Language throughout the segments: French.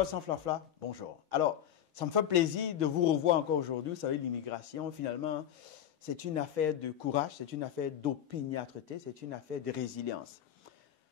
protocole sans flafla, bonjour. Alors, ça me fait plaisir de vous revoir encore aujourd'hui. Vous savez, l'immigration, finalement, c'est une affaire de courage, c'est une affaire d'opiniâtreté, c'est une affaire de résilience.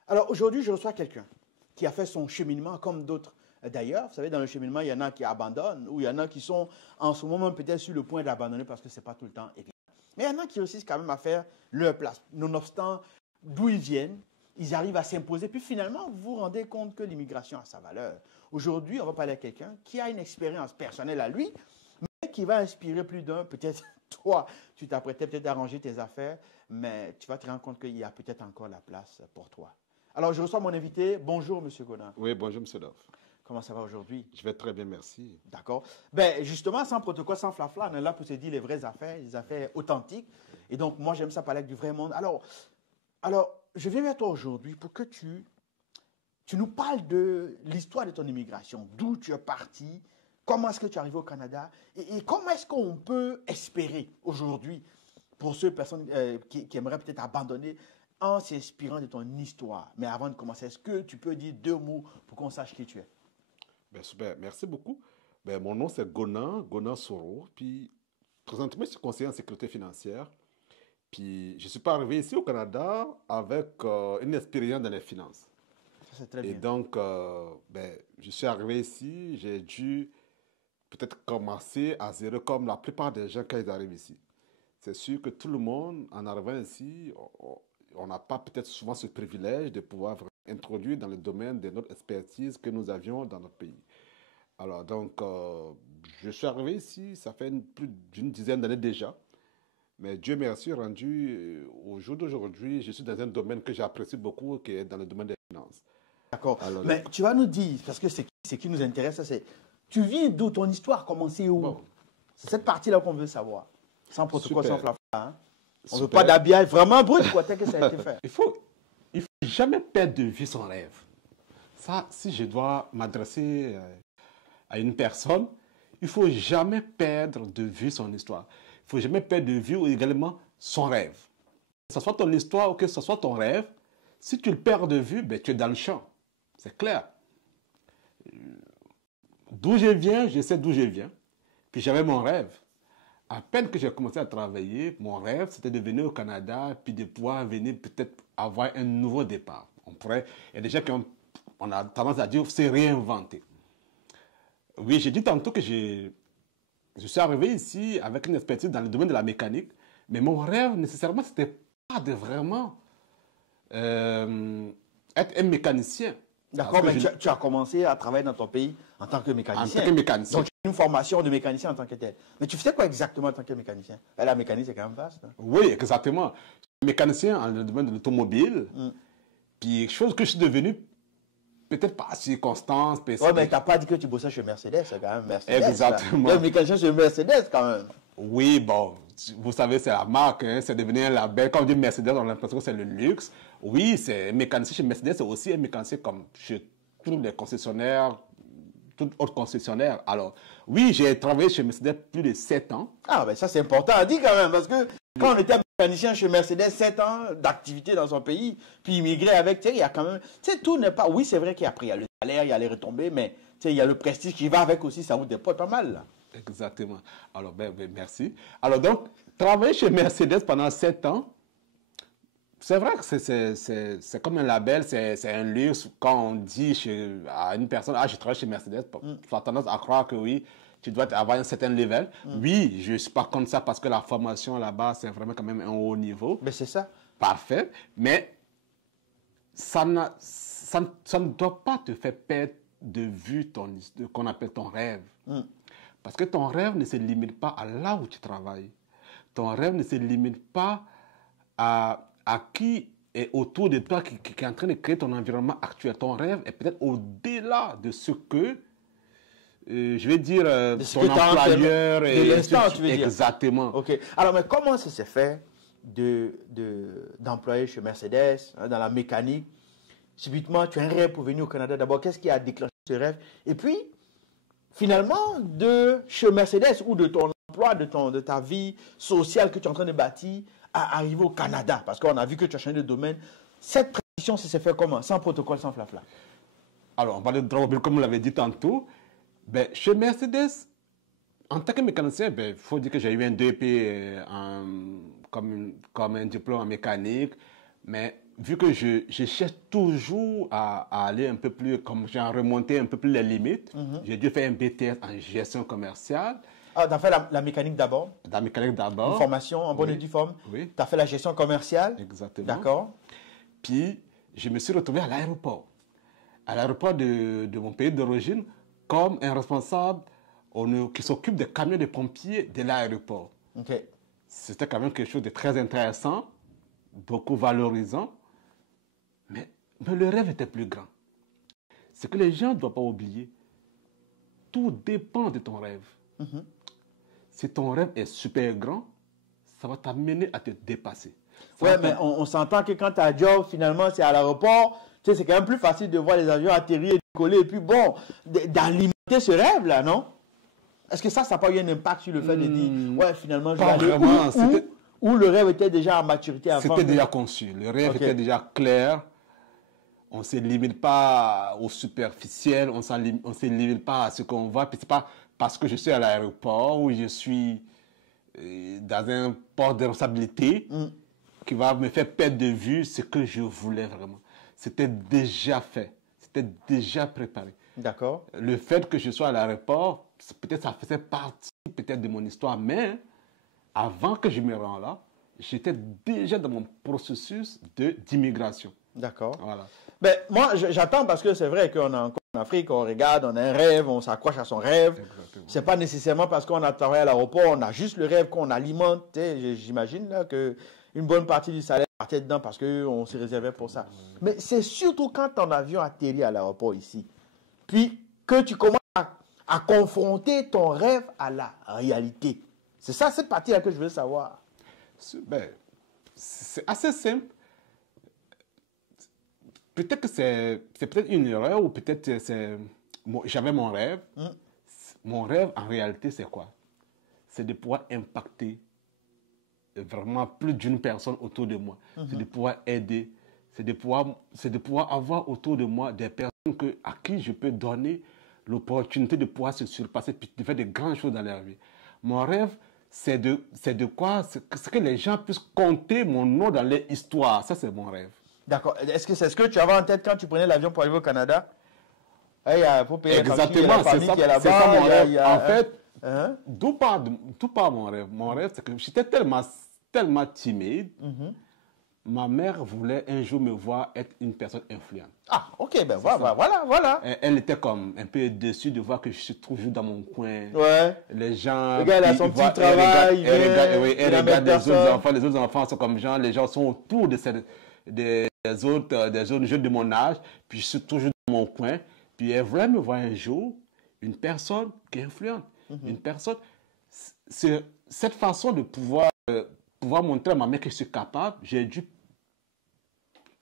Alors, aujourd'hui, je reçois quelqu'un qui a fait son cheminement comme d'autres d'ailleurs. Vous savez, dans le cheminement, il y en a qui abandonnent ou il y en a qui sont en ce moment peut-être sur le point d'abandonner parce que ce n'est pas tout le temps évident. Mais il y en a qui réussissent quand même à faire leur place. Nonobstant d'où ils viennent, ils arrivent à s'imposer. Puis finalement, vous vous rendez compte que l'immigration a sa valeur. Aujourd'hui, on va parler à quelqu'un qui a une expérience personnelle à lui, mais qui va inspirer plus d'un. Peut-être toi, tu t'apprêtais peut-être à ranger tes affaires, mais tu vas te rendre compte qu'il y a peut-être encore la place pour toi. Alors, je reçois mon invité. Bonjour, M. Gonin. Oui, bonjour, M. Doff. Comment ça va aujourd'hui? Je vais très bien, merci. D'accord. Ben, justement, sans protocole, sans flafla, on est là pour se dire les vraies affaires, les affaires authentiques. Et donc, moi, j'aime ça parler avec du vrai monde. Alors, je viens vers toi aujourd'hui pour que tu nous parles de l'histoire de ton immigration, d'où tu es parti, comment est-ce que tu es arrivé au Canada et comment est-ce qu'on peut espérer aujourd'hui pour ceux personnes qui aimeraient peut-être abandonner en s'inspirant de ton histoire. Mais avant de commencer, est-ce que tu peux dire deux mots pour qu'on sache qui tu es? Ben, super, merci beaucoup. Ben, mon nom, c'est Gonin Soro. Puis, présentement, je suis conseiller en sécurité financière. Puis, je ne suis pas arrivé ici au Canada avec une expérience dans les finances. Ça, c'est très bien. Et donc, ben, je suis arrivé ici, j'ai dû peut-être commencer à zéro comme la plupart des gens quand ils arrivent ici. C'est sûr que tout le monde, en arrivant ici, on n'a pas peut-être souvent ce privilège de pouvoir introduire dans le domaine de notre expertise que nous avions dans notre pays. Alors, donc, je suis arrivé ici, ça fait plus d'une dizaine d'années déjà. Mais Dieu merci, rendu au jour d'aujourd'hui, je suis dans un domaine que j'apprécie beaucoup, qui est dans le domaine des finances. D'accord. Mais tu vas nous dire, parce que ce qui nous intéresse, c'est tu viens d'où, ton histoire, commencé où? Bon. C'est cette partie-là qu'on veut savoir. Sans protocole, sans flafla. Hein? On ne veut Super. pas d'habillage vraiment brut, quoi, tel que ça a été fait. Il faut jamais perdre de vue son rêve. Ça, si je dois m'adresser à une personne, il ne faut jamais perdre de vue son histoire. Il ne faut jamais perdre de vue également son rêve. Que ce soit ton histoire ou que ce soit ton rêve, si tu le perds de vue, ben, tu es dans le champ. C'est clair. D'où je viens, je sais d'où je viens. Puis j'avais mon rêve. À peine que j'ai commencé à travailler, mon rêve, c'était de venir au Canada, puis de pouvoir venir peut-être avoir un nouveau départ. Il y a des gens qui on a tendance à dire c'est réinventer. Oui, j'ai dit tantôt que je suis arrivé ici avec une expertise dans le domaine de la mécanique, mais mon rêve, nécessairement, ce n'était pas de vraiment être un mécanicien. D'accord, mais tu as commencé à travailler dans ton pays en tant que mécanicien. En tant que mécanicien. Donc, tu as une formation de mécanicien en tant que tel. Mais tu faisais quoi exactement en tant que mécanicien? La mécanique, c'est quand même vaste. Hein? Oui, exactement. Mécanicien dans le domaine de l'automobile. Puis, chose que je suis devenu peut-être pas circonstance. Oui, mais tu n'as pas dit que tu bossais chez Mercedes, c'est quand même Mercedes. Exactement. Le mécanicien chez Mercedes, quand même. Oui, bon, vous savez, c'est la marque, hein, c'est devenu un label. Quand on dit Mercedes, on a l'impression que c'est le luxe. Oui, c'est un mécanicien chez Mercedes, c'est aussi un mécanicien comme chez tous les concessionnaires, tout autre concessionnaire. Alors, oui, j'ai travaillé chez Mercedes plus de 7 ans. Ah, ben ça, c'est important à dire quand même, parce que quand on était mécanicien chez Mercedes, 7 ans d'activité dans son pays, puis immigré avec, tu sais, il y a quand même, tu sais, tout n'est pas, oui, c'est vrai qu'après, il y a le salaire, il y a les retombées, mais, tu sais, il y a le prestige qui va avec aussi, ça vous dépose pas mal, là. Exactement. Alors, ben, merci. Alors, donc, travailler chez Mercedes pendant 7 ans, c'est vrai que c'est comme un label, c'est un luxe. Quand on dit à une personne, ah, je travaille chez Mercedes, tu as tendance à croire que oui, tu dois avoir un certain level. Oui, je ne suis pas contre ça parce que la formation là-bas, c'est vraiment quand même un haut niveau. Mais c'est ça. Parfait. Mais ça ne doit pas te faire perdre de vue qu'on appelle ton rêve. Parce que ton rêve ne se limite pas à là où tu travailles. Ton rêve ne se limite pas à qui est autour de toi, qui est en train de créer ton environnement actuel. Ton rêve est peut-être au-delà de ce que, je vais dire, ton employeur... De l'instant, tu veux dire. Exactement. OK. Alors, mais comment ça s'est fait d'employer chez Mercedes, hein, dans la mécanique? Subitement, tu as un rêve pour venir au Canada. D'abord, qu'est-ce qui a déclenché ce rêve? Et puis, finalement, de chez Mercedes ou de ton emploi, de ta vie sociale que tu es en train de bâtir, à arriver au Canada, parce qu'on a vu que tu as changé de domaine. Cette transition, ça s'est fait comment? Sans protocole, sans flafla? Alors, on parlait de droit mobile, comme vous l'avez dit tantôt. Ben, chez Mercedes, en tant que mécanicien, il faut dire que j'ai eu un DEP comme un diplôme en mécanique. Mais vu que je cherche toujours à aller un peu plus, comme j'ai remonté un peu plus les limites, j'ai dû faire un BTS en gestion commerciale. Ah, tu as fait la mécanique d'abord? La mécanique d'abord. Une formation en bonne et due forme? Oui. Tu as fait la gestion commerciale? Exactement. D'accord. Puis, je me suis retrouvé à l'aéroport. À l'aéroport de mon pays d'origine, comme un responsable qui s'occupe des camions de pompiers de l'aéroport. OK. C'était quand même quelque chose de très intéressant, beaucoup valorisant, mais le rêve était plus grand. Ce que les gens ne doivent pas oublier, tout dépend de ton rêve. Si ton rêve est super grand, ça va t'amener à te dépasser. Oui, mais on s'entend que quand tu as un job, finalement, c'est à l'aéroport, tu sais, c'est quand même plus facile de voir les avions atterrir et décoller, et puis bon, d'alimenter ce rêve-là, non? Est-ce que ça n'a pas eu un impact sur le fait de dire, ouais, finalement, je vais aller où le rêve était déjà en maturité avant? C'était déjà conçu, le rêve était déjà clair. On ne se limite pas au superficiel, on ne se limite pas à ce qu'on voit. Puis ce n'est pas parce que je suis à l'aéroport ou je suis dans un port de responsabilité qui va me faire perdre de vue ce que je voulais vraiment. C'était déjà fait, c'était déjà préparé. D'accord. Le fait que je sois à l'aéroport, peut-être ça faisait partie peut-être de mon histoire, mais avant que je me rende là, j'étais déjà dans mon processus d'immigration. D'accord. Voilà. Ben, moi, j'attends parce que c'est vrai qu'on est encore en Afrique, on regarde, on a un rêve, on s'accroche à son rêve. Ce n'est pas nécessairement parce qu'on a travaillé à l'aéroport, on a juste le rêve qu'on alimente. J'imagine qu'une bonne partie du salaire partait dedans parce qu'on s'est réservé pour ça. Mais c'est surtout quand ton avion atterrit à l'aéroport ici, puis que tu commences à confronter ton rêve à la réalité. C'est ça, cette partie-là que je veux savoir. Ben, c'est assez simple. Peut-être que c'est peut-être une erreur ou peut-être j'avais mon rêve. Mon rêve, en réalité, c'est quoi? C'est de pouvoir impacter vraiment plus d'une personne autour de moi. C'est de pouvoir aider. C'est de pouvoir avoir autour de moi des personnes à qui je peux donner l'opportunité de pouvoir se surpasser et de faire de grandes choses dans leur vie. Mon rêve, c'est de quoi? C'est que les gens puissent compter mon nom dans leur histoire. Ça, c'est mon rêve. D'accord. Est-ce que c'est ce que tu avais en tête quand tu prenais l'avion pour arriver au Canada? Pour payer exactement, c'est ça mon rêve. En fait, d'où part mon rêve? Mon rêve, c'est que j'étais tellement timide. Ma mère voulait un jour me voir être une personne influente. Ah, ok, ben voilà. Elle était comme un peu déçue de voir que je suis toujours dans mon coin. Ouais. Les gens... Le gars, il a son petit travail. Elle regarde les autres enfants. Les autres enfants sont comme gens. Les gens sont autour des autres jeunes de mon âge. Puis je suis toujours dans mon coin. Puis elle voulait me voir un jour une personne qui est influente. Une personne... C'est cette façon de pouvoir montrer à ma mère que je suis capable, j'ai dû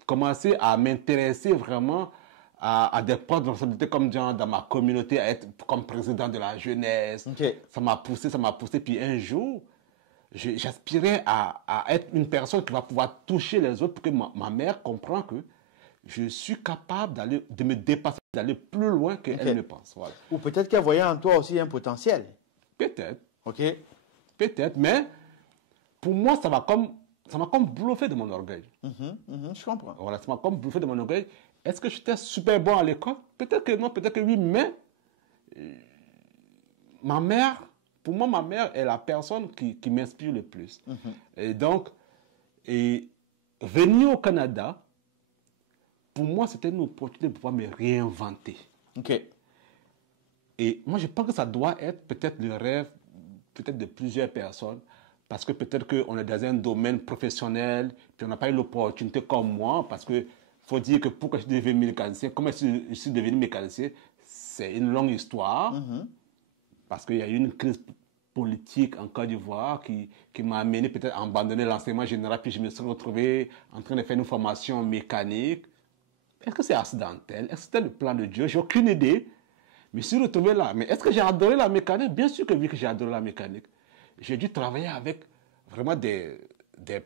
commencer à m'intéresser vraiment à des postes de responsabilité comme dans ma communauté, à être comme président de la jeunesse. Ça m'a poussé. Puis un jour, j'aspirais à être une personne qui va pouvoir toucher les autres pour que ma mère comprenne que je suis capable de me dépasser, d'aller plus loin qu'elle ne pense. Voilà. Ou peut-être qu'elle voyait en toi aussi un potentiel. Peut-être. Ok. Peut-être, mais pour moi, ça m'a comme bluffé de mon orgueil. Je comprends. Voilà, ça m'a comme bluffé de mon orgueil. Est-ce que j'étais super bon à l'école? Peut-être que non, peut-être que oui, mais pour moi, ma mère est la personne qui m'inspire le plus. Et donc, venir au Canada, pour moi, c'était une opportunité de pouvoir me réinventer. Ok. Et moi, je pense que ça doit être peut-être le rêve peut-être de plusieurs personnes. Parce que peut-être qu'on est dans un domaine professionnel, puis on n'a pas eu l'opportunité comme moi, parce qu'il faut dire que pour que je suis devenu mécanicien, comment je suis devenu mécanicien, c'est une longue histoire, parce qu'il y a eu une crise politique en Côte d'Ivoire qui m'a amené peut-être à abandonner l'enseignement général, puis je me suis retrouvé en train de faire une formation mécanique. Est-ce que c'est accidentel? Est-ce que c'était le plan de Dieu? J'ai aucune idée. Je me suis retrouvé là. Mais est-ce que j'ai adoré la mécanique? Bien sûr que oui, que j'ai adoré la mécanique. J'ai dû travailler avec vraiment des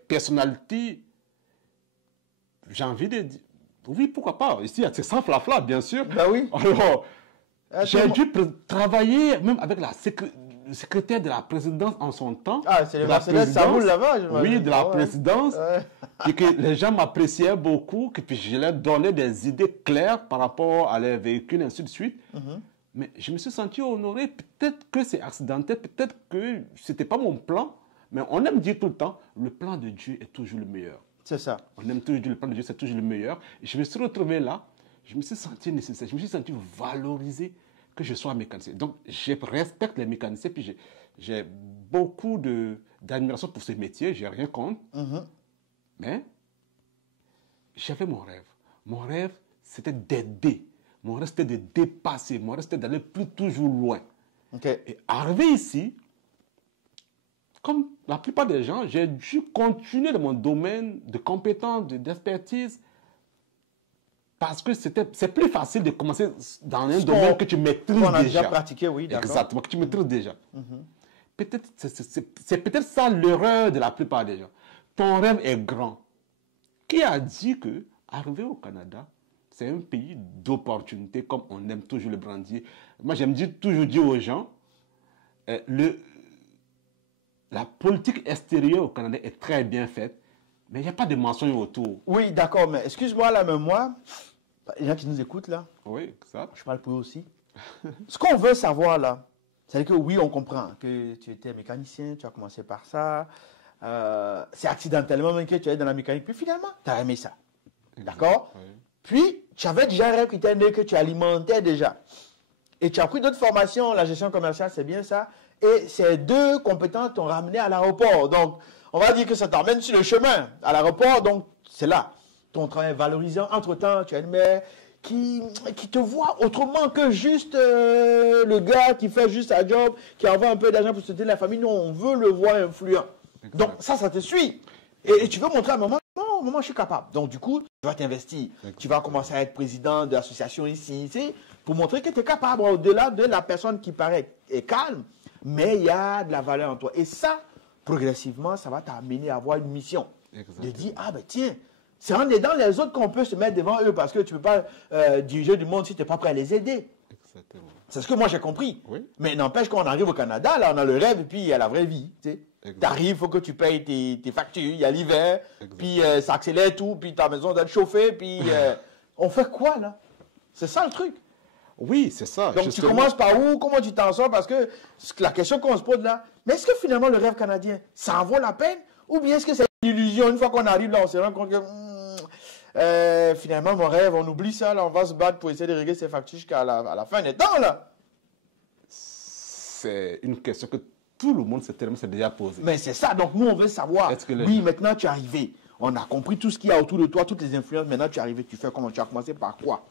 personnalités, j'ai envie de dire, Oui, pourquoi pas. Ici, c'est sans flafla, bien sûr. Ben oui. Alors, j'ai Attends, dû travailler même avec le secrétaire de la présidence en son temps. Ah, c'est le de la Mercedes, ça présidence. roule là-bas, j'imagine. Oui, de la Ah ouais. présidence. Ouais. Et que les gens m'appréciaient beaucoup, que puis je leur donnais des idées claires par rapport à leurs véhicules, ainsi de suite. Mais je me suis senti honoré. Peut-être que c'est accidentel, peut-être que ce n'était pas mon plan. Mais on aime dire tout le temps, le plan de Dieu est toujours le meilleur. C'est ça. On aime toujours dire, le plan de Dieu, c'est toujours le meilleur. Et je me suis retrouvé là, je me suis senti nécessaire, je me suis senti valorisé que je sois mécanicien. Donc, je respecte les mécaniciens, puis j'ai beaucoup d'admiration pour ce métier, je n'ai rien contre. Mais j'avais mon rêve. Mon rêve, c'était d'aider. Mon rêve, c'était de dépasser. Mon rêve, c'était d'aller plus toujours loin. OK. Et arrivé ici, comme la plupart des gens, j'ai dû continuer dans mon domaine de compétences, d'expertise, parce que c'est plus facile de commencer dans un domaine que tu maîtrises On a déjà. déjà pratiqué, oui, d'accord. Exactement, que tu maîtrises déjà. Peut-être, c'est peut-être ça l'erreur de la plupart des gens. Ton rêve est grand. Qui a dit que arriver au Canada, c'est un pays d'opportunités, comme on aime toujours le brandir. Moi, j'aime toujours dire aux gens, la politique extérieure au Canada est très bien faite, mais il n'y a pas de mention autour. Oui, d'accord, mais excuse-moi là, mais moi, les gens qui nous écoutent là, Oui, ça. je parle pour eux aussi. Ce qu'on veut savoir là, c'est que oui, on comprend que tu étais mécanicien, tu as commencé par ça. C'est accidentellement même que tu es dans la mécanique. Puis finalement, tu as aimé ça. D'accord? Oui. Puis, tu avais déjà un rêve qui t'est né, que tu alimentais déjà. Et tu as pris d'autres formations, la gestion commerciale, c'est bien ça. Et ces deux compétences t'ont ramené à l'aéroport. Donc, on va dire que ça t'emmène sur le chemin à l'aéroport. Donc, c'est là. Ton travail est valorisant. Entre-temps, tu as une mère qui te voit autrement que juste le gars qui fait juste un job, qui envoie un peu d'argent pour soutenir la famille. Non, on veut le voir influent. Exact. Donc, ça te suit. Et tu veux montrer à un moment, non, maman, je suis capable. Donc, du coup, tu vas t'investir. Tu vas commencer à être président de l'association ici, pour montrer que tu es capable, au-delà de la personne qui paraît est calme, mais il y a de la valeur en toi. Et ça, progressivement, ça va t'amener à avoir une mission. Exactement. De dire, ah ben tiens, c'est en aidant les autres qu'on peut se mettre devant eux, parce que tu ne peux pas diriger du monde si tu n'es pas prêt à les aider. Exactement. C'est ce que moi j'ai compris. Oui. Mais n'empêche qu'on arrive au Canada, là, on a le rêve et puis il y a la vraie vie. Tu arrives, il faut que tu payes tes factures, il y a l'hiver, puis ça accélère tout, puis ta maison doit être chauffée, puis on fait quoi là? C'est ça le truc. Oui, c'est ça. Donc justement. tu commences par où? Comment tu t'en sors? Parce que la question qu'on se pose là, mais est-ce que finalement le rêve canadien, ça en vaut la peine? Ou bien est-ce que c'est une illusion? Une fois qu'on arrive là, on se rend compte que finalement mon rêve, on oublie ça, là, on va se battre pour essayer de régler ses factures jusqu'à la fin des temps là. C'est une question que tout le monde s'est déjà posée. Mais c'est ça, donc nous on veut savoir. Oui, maintenant tu es arrivé. On a compris tout ce qu'il y a autour de toi, toutes les influences. Maintenant tu es arrivé, tu fais comment? Tu as commencé par quoi?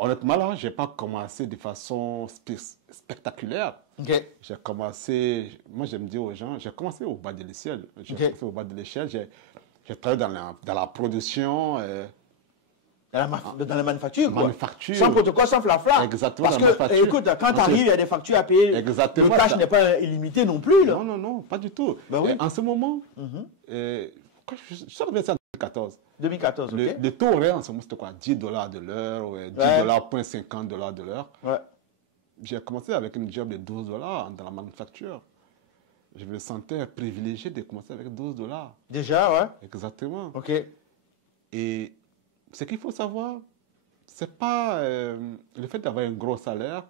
Honnêtement, là, je n'ai pas commencé de façon spectaculaire. Ok. J'ai commencé, moi j'aime dire aux gens, j'ai commencé au bas de l'échelle. J'ai commencé au bas de l'échelle, j'ai travaillé dans la production. Dans la manufacture, quoi. Manufacture. Sans protocole, sans flafla. Exactement. Parce que, écoute, quand tu arrives, il y a des factures à payer. Exactement. Le cash n'est pas illimité non plus. Là. Non, non, non, pas du tout. Ben oui. En ce moment, quand je suis arrivé en 2014. 2014, ok. Le taux horaire en ce moment, c'était quoi? $10 de l'heure, $10.50 de l'heure. Ouais. J'ai commencé avec un job de $12 dans la manufacture. Je me sentais privilégié de commencer avec $12. Déjà, ouais. Exactement. Ok. Et ce qu'il faut savoir, c'est pas le fait d'avoir un gros salaire.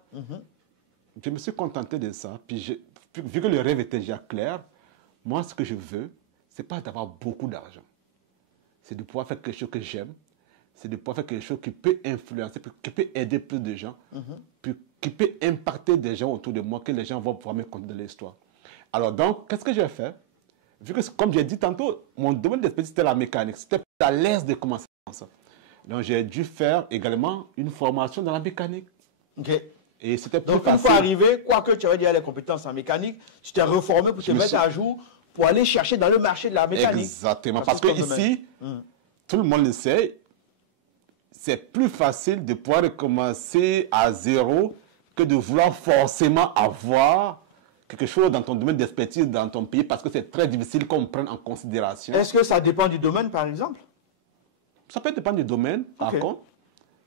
Je me suis contenté de ça. Puis vu que le rêve était déjà clair, moi, ce que je veux, c'est pas d'avoir beaucoup d'argent. C'est de pouvoir faire quelque chose que j'aime. C'est de pouvoir faire quelque chose qui peut influencer, qui peut aider plus de gens, puis qui peut impacter des gens autour de moi, que les gens vont pouvoir me conter de l'histoire. Alors donc, qu'est-ce que j'ai fait? Vu que, comme j'ai dit tantôt, mon domaine d'expertise, c'était la mécanique. C'était à l'aise de commencer comme ça. Donc, j'ai dû faire également une formation dans la mécanique. Ok. Et c'était plus Donc, facile. une fois arrivé, quoique tu avais déjà les compétences en mécanique, tu t'es reformé pour te mettre à jour, pour aller chercher dans le marché de la mécanique. Exactement. Parce que ici, tout le monde le sait, c'est plus facile de pouvoir recommencer à zéro que de vouloir forcément avoir quelque chose dans ton domaine d'expertise dans ton pays parce que c'est très difficile qu'on prenne en considération. Est-ce que ça dépend du domaine, par exemple? Ça peut dépendre du domaine, par contre.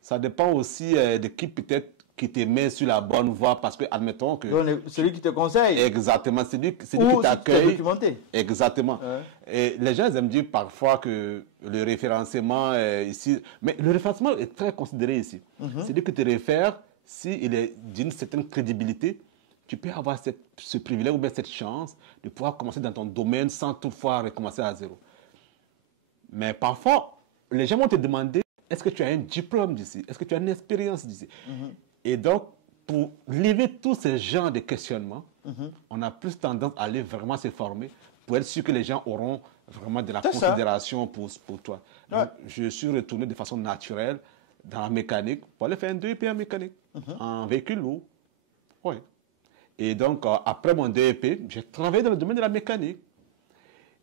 Ça dépend aussi de qui peut-être qui te met sur la bonne voie parce que, admettons que... Donc, celui qui te conseille. Exactement, c'est lui qui t'accueille. documenté. Exactement. Et les gens aiment dire parfois que le référencement ici... Mais le référencement est très considéré ici. C'est lui qui te réfère, s'il est d'une certaine crédibilité, tu peux avoir ce privilège ou bien cette chance de pouvoir commencer dans ton domaine sans toutefois recommencer à zéro. Mais parfois, les gens vont te demander, est-ce que tu as un diplôme d'ici? Est-ce que tu as une expérience d'ici? Et donc, pour lever tous ces genres de questionnements, on a plus tendance à aller vraiment se former pour être sûr que les gens auront vraiment de la considération pour toi. Donc, je suis retourné de façon naturelle dans la mécanique pour aller faire un DEP en mécanique, en véhicule lourd. Oui. Et donc, après mon DEP, j'ai travaillé dans le domaine de la mécanique.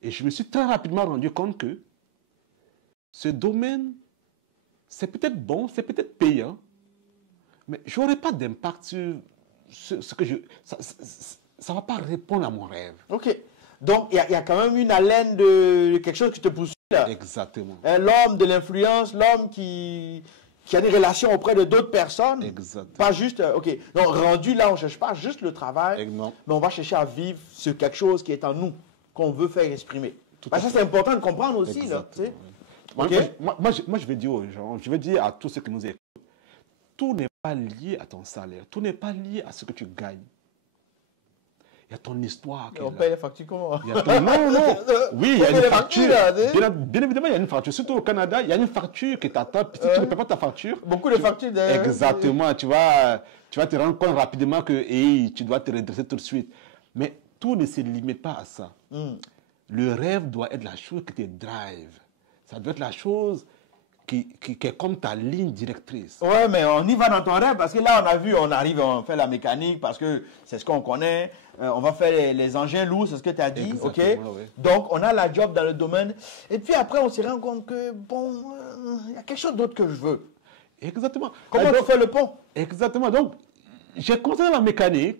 Et je me suis très rapidement rendu compte que ce domaine, c'est peut-être bon, c'est peut-être payant, mais je n'aurai pas d'impact sur ce que je... Ça ne va pas répondre à mon rêve. OK. Donc, il y a quand même une haleine de quelque chose qui te poursuit là. Exactement. L'homme de l'influence, l'homme qui a des relations auprès de d'autres personnes. Exactement. Pas juste... OK. Donc, rendu là, on ne cherche pas juste le travail, mais on va chercher à vivre sur quelque chose qui est en nous, qu'on veut faire exprimer. Ça, c'est important de comprendre aussi. Là, tu sais. Moi, je vais dire aux gens, je vais dire à tous ceux qui nous écoutent, tout n'est pas lié à ton salaire, tout n'est pas lié à ce que tu gagnes. Il y a ton histoire. On paye les factures comment? Non. Oui, il y a une facture. Bien évidemment, il y a une facture. Surtout au Canada, il y a une facture qui t'attend. Si tu ne paies pas ta facture... Beaucoup de factures d'ailleurs. Exactement. Tu vas te rendre compte rapidement que tu dois te redresser tout de suite. Mais tout ne se limite pas à ça. Le rêve doit être la chose qui te drive. Ça doit être la chose qui est comme ta ligne directrice. Ouais, mais on y va dans ton rêve parce que là, on a vu, on arrive, on fait la mécanique parce que c'est ce qu'on connaît. On va faire les engins lourds, c'est ce que tu as dit. OK? Oui. Donc, on a la job dans le domaine. Et puis après, on se rend compte que, bon, il y a quelque chose d'autre que je veux. Exactement. Comment on fait le pont? Exactement. Donc, j'ai commencé la mécanique.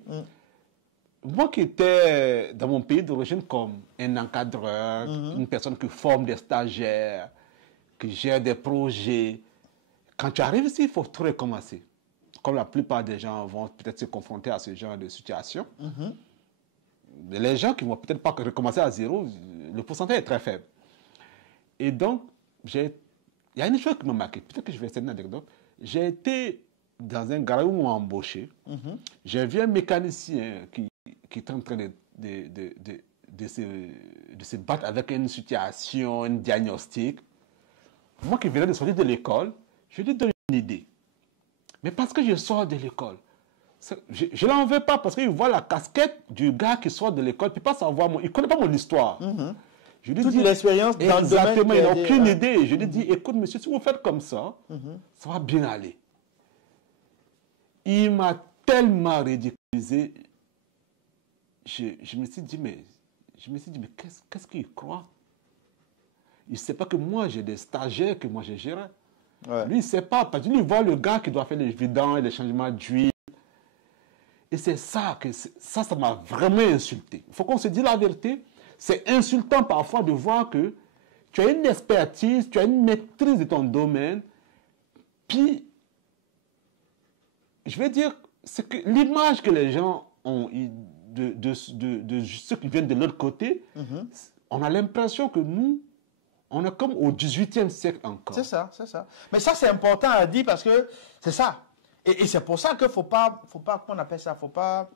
Moi qui étais dans mon pays d'origine comme un encadreur, une personne qui forme des stagiaires, qui gère des projets, quand tu arrives ici, il faut tout recommencer. Comme la plupart des gens vont peut-être se confronter à ce genre de situation. Les gens qui ne vont peut-être pas recommencer à zéro, le pourcentage est très faible. Et donc, il y a une chose qui m'a marqué, peut-être que je vais essayer une anecdote. J'ai été dans un garage où on m'a embauché. J'ai vu un mécanicien qui est en train de se battre avec une situation, un diagnostic. Moi qui venais de sortir de l'école, je lui donne une idée. Mais parce que je sors de l'école, je ne l'en veux pas parce qu'il voit la casquette du gars qui sort de l'école, il ne peut pas savoir, il ne connaît pas mon histoire. Je lui Toute dis l'expérience dans le domaine. Exactement, il n'a aucune idée. Je lui dis, écoute monsieur, si vous faites comme ça, ça va bien aller. Il m'a tellement ridiculisé. Je me suis dit, mais qu'est-ce qu'il croit? Il ne sait pas que moi, j'ai des stagiaires que moi, j'ai gérés. Lui, il ne sait pas. Parce qu'il voit le gars qui doit faire les vidanges et les changements d'huile. Et c'est ça ça m'a vraiment insulté. Il faut qu'on se dise la vérité. C'est insultant parfois de voir que tu as une expertise, tu as une maîtrise de ton domaine. Puis, je vais dire, c'est que l'image que les gens ont de ceux qui viennent de l'autre côté, on a l'impression que nous, on est comme au 18e siècle encore. C'est ça. Mais ça, c'est important à dire parce que c'est ça. Et c'est pour ça qu'il ne faut pas, comment on appelle ça, il ne faut pas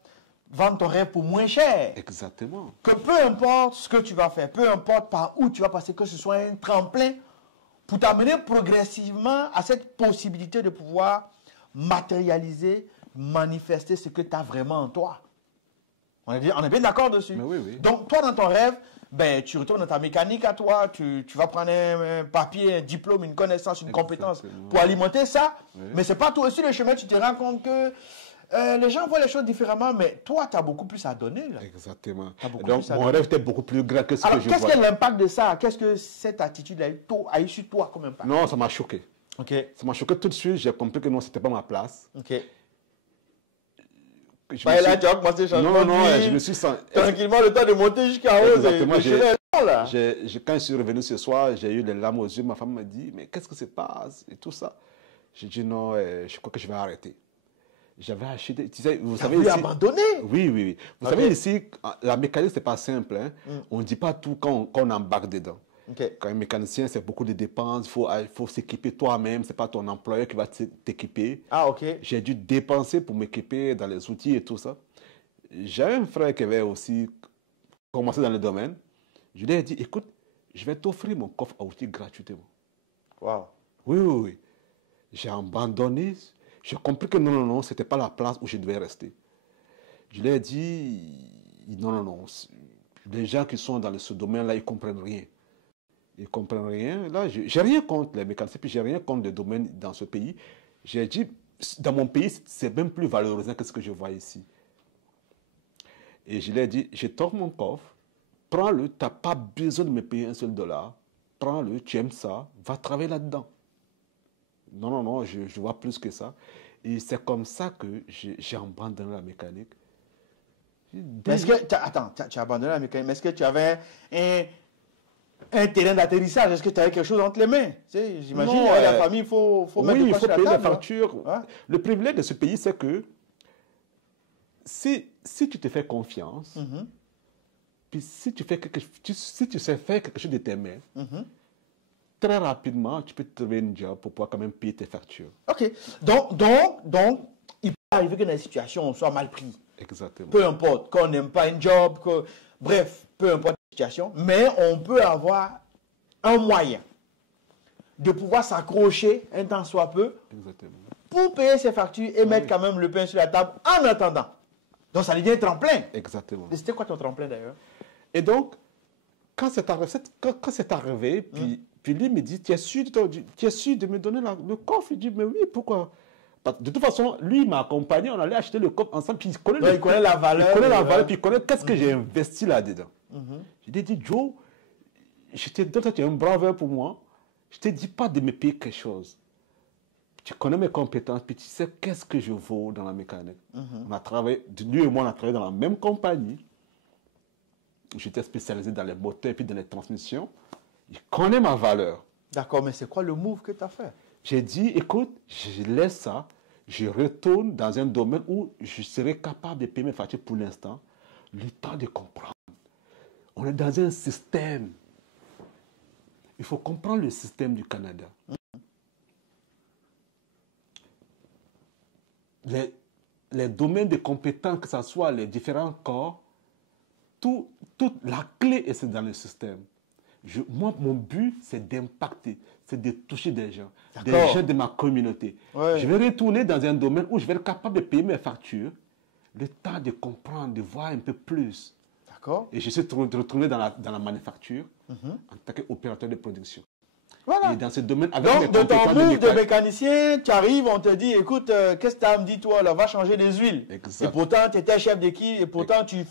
vendre ton rêve pour moins cher. Exactement. Que peu importe ce que tu vas faire, peu importe par où tu vas passer, que ce soit un tremplin pour t'amener progressivement à cette possibilité de pouvoir matérialiser, manifester ce que tu as vraiment en toi. On est bien d'accord dessus. Oui. Donc, toi, dans ton rêve, tu retournes dans ta mécanique à toi, tu vas prendre un papier, un diplôme, une connaissance, une compétence pour alimenter ça. Oui. Mais ce n'est pas tout aussi le chemin. Tu te rends compte que les gens voient les choses différemment, mais toi, tu as beaucoup plus à donner. Là. Exactement. Donc, mon rêve était beaucoup plus grand que ce que je vois. Qu'est-ce que l'impact de ça? Qu'est-ce que cette attitude a eu sur toi comme impact? Non, ça m'a choqué. OK. Ça m'a choqué tout de suite. J'ai compris que non, ce n'était pas ma place. OK. Bah, là, tu as commencé à changer Non, non, de je vie. me suis senti... Tranquillement, le temps de monter jusqu'en haut. Exactement. Là. Quand je suis revenu ce soir, j'ai eu les larmes aux yeux. Ma femme m'a dit, mais qu'est-ce que se passe? Et tout ça. J'ai dit, non, je crois que je vais arrêter. J'avais acheté, tu sais, vous savez ici... abandonné? Oui, oui, oui. Vous savez ici, la mécanique, c'est pas simple. Hein? On ne dit pas tout quand on embarque dedans. Quand un mécanicien, c'est beaucoup de dépenses. Il faut s'équiper toi-même. Ce n'est pas ton employeur qui va t'équiper. Ah, ok. J'ai dû dépenser pour m'équiper dans les outils et tout ça. J'avais un frère qui avait aussi commencé dans le domaine. Je lui ai dit, écoute, je vais t'offrir mon coffre à outils gratuitement. Wow. Oui, oui, oui. J'ai abandonné. J'ai compris que non, non, non, ce n'était pas la place où je devais rester. Je lui ai dit, non, non, non. Les gens qui sont dans ce domaine-là, ils ne comprennent rien. Ils ne comprennent rien. Là, je n'ai rien contre les mécaniciens, puis je n'ai rien contre le domaine dans ce pays. J'ai dit, dans mon pays, c'est même plus valorisant que ce que je vois ici. Et je lui ai dit, je t'offre mon coffre, prends-le, tu n'as pas besoin de me payer un seul dollar. Prends-le, tu aimes ça, va travailler là-dedans. Non, non, non, je vois plus que ça. Et c'est comme ça que j'ai abandonné la mécanique. Est-ce que, attends, tu as abandonné la mécanique, mais est-ce que tu avais un terrain d'atterrissage? Est-ce que tu avais quelque chose entre les mains? J'imagine, la famille, il faut mettre oui, des il faut payer la la table, facture. Hein? Le privilège de ce pays, c'est que si tu te fais confiance, puis si tu sais faire quelque chose de tes mains, très rapidement, tu peux trouver un job pour pouvoir quand même payer tes factures. OK. Donc, il peut arriver que dans des situations, on soit mal pris. Exactement. Peu importe, qu'on n'aime pas un job, bref, peu importe la situation, mais on peut avoir un moyen de pouvoir s'accrocher un temps soit peu Exactement. pour payer ses factures et mettre quand même le pain sur la table en attendant. Donc, ça devient un tremplin. Exactement. Et c'était quoi ton tremplin d'ailleurs? Et donc, quand c'est arrivé, puis lui me dit, tu es sûr de me donner le coffre? Il dit, mais oui, pourquoi? Parce que de toute façon, lui, il m'a accompagné, on allait acheter le coffre ensemble, puis il connaît la valeur. Il connaît la valeur, puis il connaît qu'est-ce que j'ai investi là-dedans. Je lui ai dit, Joe, toi, tu es un braveur pour moi, je ne te dis pas de me payer quelque chose. Tu connais mes compétences, puis tu sais qu'est-ce que je vaux dans la mécanique. On a travaillé, lui et moi, on a travaillé dans la même compagnie. J'étais spécialisé dans les moteurs et dans les transmissions. Il connaît ma valeur. D'accord, mais c'est quoi le move que tu as fait? J'ai dit, écoute, je laisse ça, je retourne dans un domaine où je serai capable de payer mes factures pour l'instant. Le temps de comprendre. On est dans un système. Il faut comprendre le système du Canada. Les domaines de compétences, que ce soit les différents corps, toute la clé est dans le système. Moi, mon but, c'est d'impacter, c'est de toucher des gens de ma communauté. Ouais. Je vais retourner dans un domaine où je vais être capable de payer mes factures, le temps de comprendre, de voir un peu plus. D'accord. Et je suis retourné dans la manufacture en tant qu'opérateur de production. Voilà. Et dans ce domaine, avec donc, de ton move de mécanicien, tu arrives, on te dit, écoute, qu'est-ce que tu as me dit, toi, là, va changer les huiles. Exact. Et pourtant, tu étais chef d'équipe, et pourtant, tu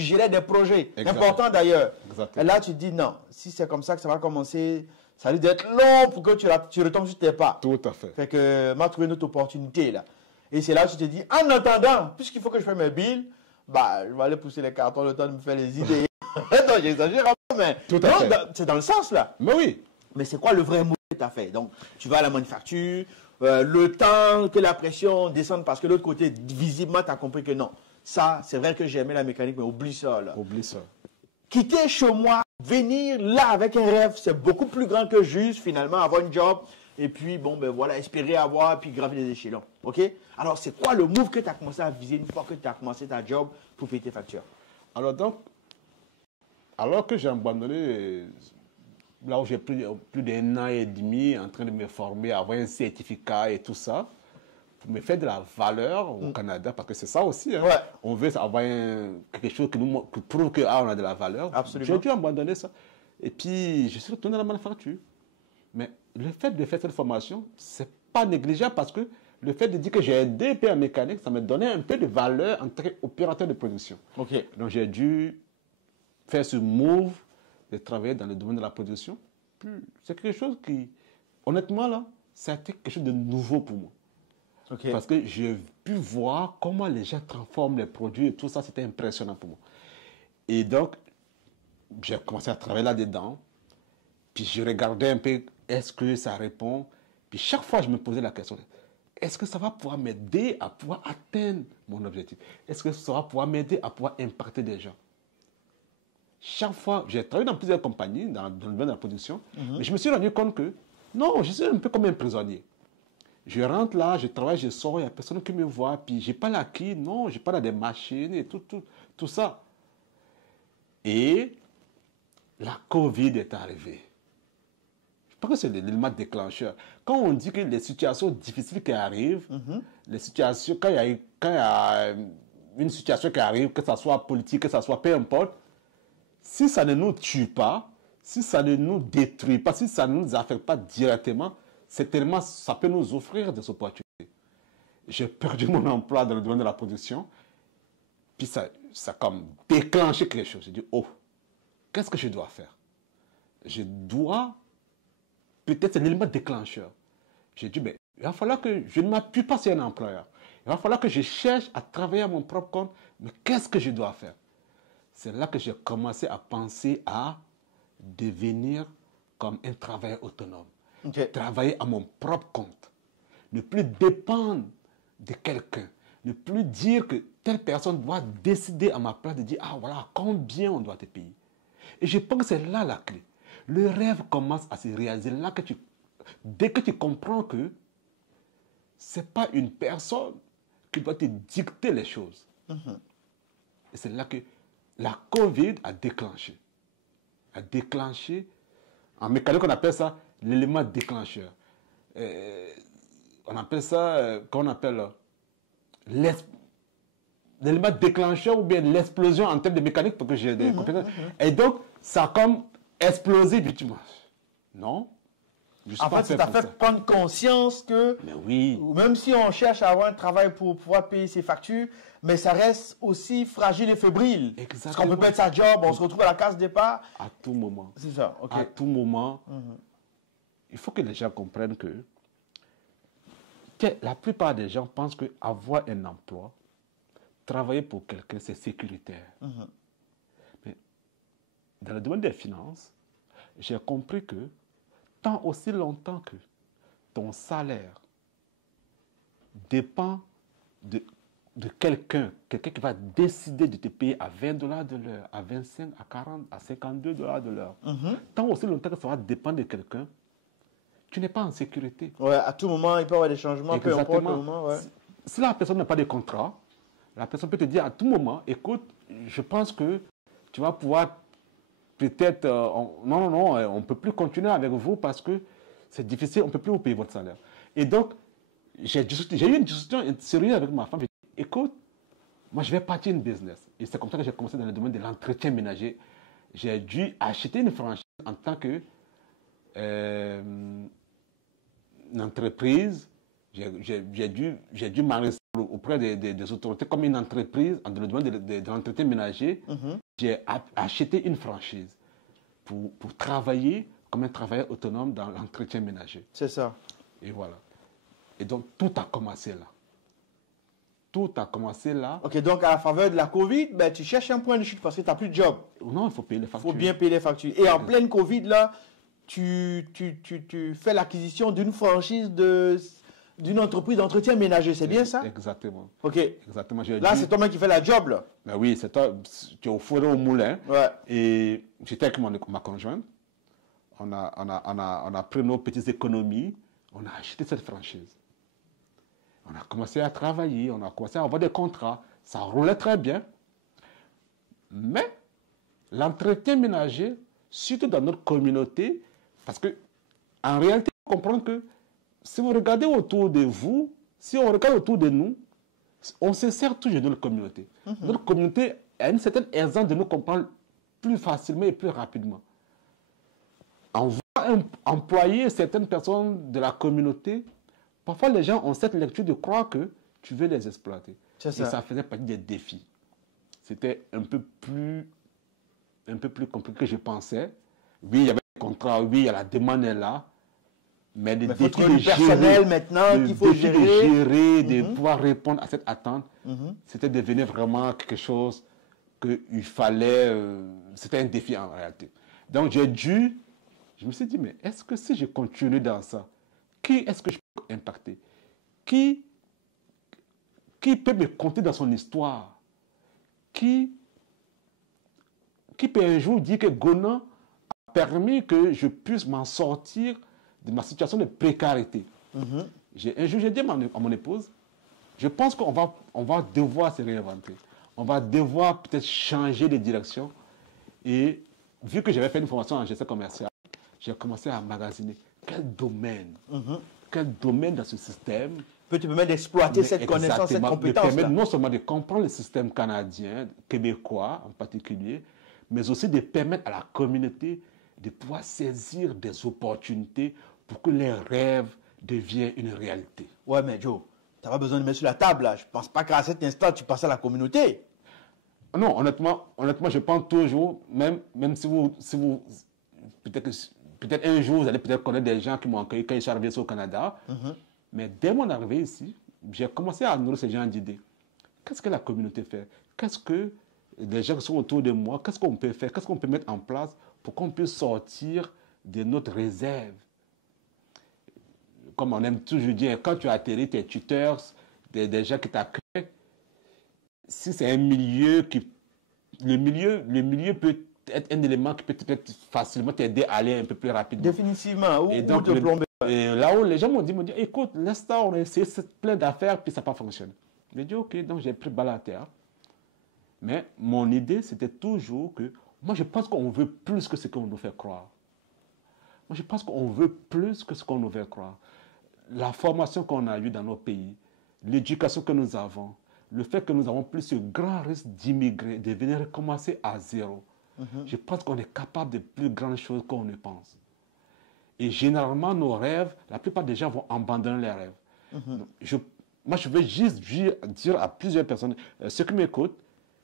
gérais des projets importants d'ailleurs. Et là, tu te dis, non, si c'est comme ça que ça va commencer, ça risque d'être long pour que tu retombes sur tes pas. Tout à fait. Fait que, m'a trouvé une autre opportunité, là. Et c'est là que tu te dis, en attendant, puisqu'il faut que je fasse mes billes, bah, je vais aller pousser les cartons, le temps de me faire les idées. Non, j'exagère un peu, mais c'est dans le sens, là. Mais oui. Mais c'est quoi le vrai move que tu as fait? Donc, tu vas à la manufacture, le temps que la pression descende, parce que de l'autre côté, visiblement, tu as compris que non. Ça, c'est vrai que j'ai aimé la mécanique, mais oublie ça, là. Oublie ça. Quitter chez moi, venir là avec un rêve, c'est beaucoup plus grand que juste, finalement, avoir un job, et puis, bon, ben voilà, espérer avoir, puis gravir les échelons. OK? Alors, c'est quoi le move que tu as commencé à viser une fois que tu as commencé ta job pour payer tes factures? Alors, donc, alors que j'ai abandonné, là où j'ai plus d'un an et demi en train de me former, avoir un certificat et tout ça, pour me faire de la valeur au Canada, parce que c'est ça aussi. Hein. Ouais. On veut avoir quelque chose qui prouve qu'on a de la valeur. Absolument. J'ai dû abandonner ça. Et puis, je suis retourné à la manufacture. Mais le fait de faire cette formation, ce n'est pas négligeable parce que le fait de dire que j'ai un DP en mécanique, ça me donnait un peu de valeur en tant qu'opérateur de production. OK. Donc, j'ai dû faire ce move de travailler dans le domaine de la production. C'est quelque chose qui, honnêtement, là, ça a été quelque chose de nouveau pour moi. Ok. Parce que j'ai pu voir comment les gens transforment les produits et tout ça, c'était impressionnant pour moi. Et donc, j'ai commencé à travailler là-dedans. Puis je regardais un peu, est-ce que ça répond? Puis chaque fois, je me posais la question, est-ce que ça va pouvoir m'aider à pouvoir atteindre mon objectif? Est-ce que ça va pouvoir m'aider à pouvoir impacter des gens? Chaque fois, j'ai travaillé dans plusieurs compagnies, dans le domaine de la production, mais je me suis rendu compte que, non, je suis un peu comme un prisonnier. Je rentre là, je travaille, je sors, il n'y a personne qui me voit, puis je n'ai pas l'acquis, non, je n'ai pas des machines et tout ça. Et la COVID est arrivée. Je pense que c'est l'élément déclencheur. Quand on dit que les situations difficiles qui arrivent, les situations, quand il y a une situation qui arrive, que ce soit politique, que ce soit peu importe, si ça ne nous tue pas, si ça ne nous détruit pas, si ça ne nous affecte pas directement, c'est tellement, ça peut nous offrir des opportunités. J'ai perdu mon emploi dans le domaine de la production, puis ça a comme déclenché quelque chose. J'ai dit, oh, qu'est-ce que je dois faire? Je dois, peut-être c'est l'élément déclencheur. J'ai dit, mais il va falloir que je ne m'appuie pas sur un employeur. Il va falloir que je cherche à travailler à mon propre compte, mais qu'est-ce que je dois faire? C'est là que j'ai commencé à penser à devenir comme un travailleur autonome. Ok. Travailler à mon propre compte. Ne plus dépendre de quelqu'un. Ne plus dire que telle personne doit décider à ma place de dire, ah voilà, combien on doit te payer. Et je pense que c'est là la clé. Le rêve commence à se réaliser là que dès que tu comprends que ce n'est pas une personne qui doit te dicter les choses. Et c'est là que la COVID a déclenché. En mécanique, on appelle ça l'élément déclencheur. On appelle ça, qu'on appelle l'élément déclencheur ou bien l'explosion en termes de mécanique, parce que j'ai des compétences. Et donc, ça a comme explosé, puis tu vois. Non. En fait, ça t'a fait prendre conscience que, mais oui, même si on cherche à avoir un travail pour pouvoir payer ses factures, mais ça reste aussi fragile et fébrile. Exactement. Parce qu'on peut perdre sa job, on se retrouve à la case départ. À tout moment. C'est ça, ok. À tout moment. Il faut que les gens comprennent que la plupart des gens pensent qu'avoir un emploi, travailler pour quelqu'un, c'est sécuritaire. Mais dans le domaine des finances, j'ai compris que tant aussi longtemps que ton salaire dépend de quelqu'un qui va décider de te payer à $20 de l'heure, à 25, à 40, à $52 de l'heure, tant aussi longtemps que ça va dépendre de quelqu'un, tu n'es pas en sécurité. Ouais, à tout moment, il peut y avoir des changements, Exactement. peu importe le moment. Ouais. Si la personne n'a pas de contrat, la personne peut te dire à tout moment, écoute, je pense que tu vas pouvoir peut-être, non, on ne peut plus continuer avec vous parce que c'est difficile, on ne peut plus vous payer votre salaire. Et donc, j'ai eu une discussion sérieuse avec ma femme. J'ai dit, écoute, moi je vais partir une business. Et c'est comme ça que j'ai commencé dans le domaine de l'entretien ménager. J'ai dû acheter une franchise en tant que une entreprise. J'ai dû m'enregistrer auprès des autorités comme une entreprise dans le domaine de l'entretien ménager. J'ai acheté une franchise pour travailler comme un travailleur autonome dans l'entretien ménager. C'est ça. Et voilà. Et donc, tout a commencé là. Tout a commencé là. Ok, donc à la faveur de la Covid, ben, tu cherches un point de chute parce que tu n'as plus de job. Non, il faut payer les Il factures. faut bien payer les factures. Et en pleine Covid, là, tu fais l'acquisition d'une franchise d'une entreprise d'entretien ménager. C'est bien ça? Exactement. Ok. Exactement. Là, c'est toi-même qui fais la job, là. Ben oui, c'est toi. Tu es au four et au moulin. Ouais. Et j'étais avec ma conjointe. On a pris nos petites économies. On a acheté cette franchise. On a commencé à travailler. On a commencé à avoir des contrats. Ça roulait très bien. Mais l'entretien ménager, surtout dans notre communauté, parce que en réalité, il faut comprendre que si vous regardez autour de vous, si on regarde autour de nous, on se sert toujours de notre communauté. Notre communauté a une certaine aisance de nous comprendre plus facilement et plus rapidement. On voit employer certaines personnes de la communauté, parfois les gens ont cette lecture de croire que tu veux les exploiter. C'est ça. Et ça faisait partie des défis. C'était un peu plus compliqué que je pensais. Oui, il y avait des contrats, oui, la demande est là. Mais le Mais faut défi trouver de du personnel maintenant le qu'il faut défi de gérer. gérer, de pouvoir répondre à cette attente, Mhm. c'était devenu vraiment quelque chose qu'il fallait, c'était un défi en réalité. Donc je me suis dit, mais est-ce que si je continue dans ça, qui est-ce que je peux impacter? Qui, qui peut me compter dans son histoire? Qui peut un jour dire que Gonan a permis que je puisse m'en sortir de ma situation de précarité? Mhm. Un jour, j'ai dit à mon épouse, je pense on va devoir se réinventer. On va devoir peut-être changer de direction. Et vu que j'avais fait une formation en gestion commerciale, j'ai commencé à magasiner. Quel domaine dans ce système Peut te permettre d'exploiter cette connaissance, cette exactement me compétence-là. permet non seulement de comprendre le système canadien, québécois en particulier, mais aussi de permettre à la communauté de pouvoir saisir des opportunités pour que les rêves deviennent une réalité. Ouais, mais Joe, tu n'as pas besoin de mettre sur la table, là. Je ne pense pas qu'à cet instant, tu passes à la communauté. Non, honnêtement, je pense toujours, même si vous peut-être un jour, vous allez peut-être connaître des gens qui m'ont accueilli quand ils sont arrivés au Canada. Mais dès mon arrivée ici, j'ai commencé à nourrir ces gens d'idées. Qu'est-ce que la communauté fait? Qu'est-ce que les gens qui sont autour de moi, qu'est-ce qu'on peut faire? Qu'est-ce qu'on peut mettre en place pour qu'on puisse sortir de notre réserve? Comme on aime toujours dire, quand tu atterris tes tuteurs, des gens qui t'accueillent, si c'est un milieu qui... Le milieu peut être un élément qui peut facilement t'aider à aller un peu plus rapidement. Définitivement. Ou te plomber. Et là où les gens m'ont dit, écoute, l'instant, on a essayé plein d'affaires, puis ça n'a pas fonctionné. J'ai dit, ok, donc j'ai pris balle à terre. Mais mon idée, c'était toujours que, moi, je pense qu'on veut plus que ce qu'on nous fait croire. Moi, je pense qu'on veut plus que ce qu'on nous fait croire. La formation qu'on a eue dans nos pays, l'éducation que nous avons, le fait que nous avons plus ce grand risque d'immigrer, de venir recommencer à zéro. Je pense qu'on est capable de plus grandes choses qu'on ne pense. Et généralement, nos rêves, la plupart des gens vont abandonner les rêves. Moi, je veux juste dire à plusieurs personnes, ceux qui m'écoutent,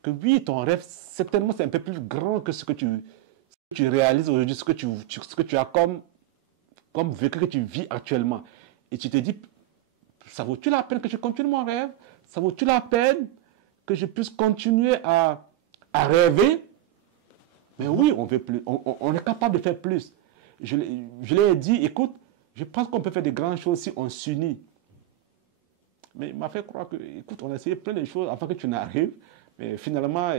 que oui, ton rêve, certainement, c'est un peu plus grand que ce que tu réalises aujourd'hui, ce que tu as comme vécu, que tu vis actuellement. Et tu te dis, ça vaut-tu la peine que je continue mon rêve? Ça vaut-tu la peine que je puisse continuer à rêver? Mais oui, on veut plus. On est capable de faire plus. Je l'ai dit, écoute, je pense qu'on peut faire de grandes choses si on s'unit. Mais il m'a fait croire que, écoute, on a essayé plein de choses afin que tu n'arrives. Mais finalement,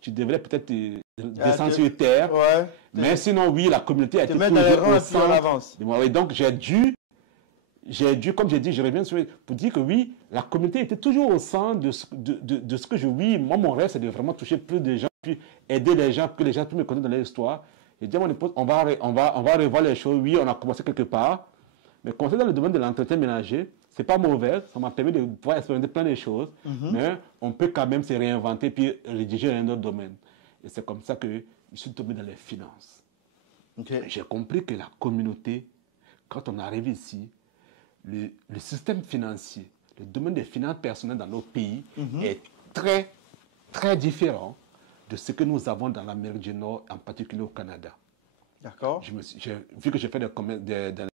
tu devrais peut-être descendre sur terre. Ouais, mais sinon, oui, la communauté a été toujours au centre. Et donc, j'ai dû, comme j'ai dit, je reviens pour dire que oui, la communauté était toujours au centre de ce que je vis. Moi, mon rêve, c'est de vraiment toucher plus de gens, puis aider les gens, que les gens puissent me connaître dans leur histoire. J'ai dit à mon épouse, on va revoir les choses. Oui, on a commencé quelque part. Mais commencer dans le domaine de l'entretien ménager, c'est pas mauvais. Ça m'a permis de pouvoir expérimenter plein de choses. Mais on peut quand même se réinventer puis rédiger un autre domaine. Et c'est comme ça que je suis tombé dans les finances. J'ai compris que la communauté, quand on arrive ici, le système financier, le domaine des finances personnelles dans nos pays est très, très différent de ce que nous avons dans l'Amérique du Nord, en particulier au Canada. D'accord. Vu que j'ai fait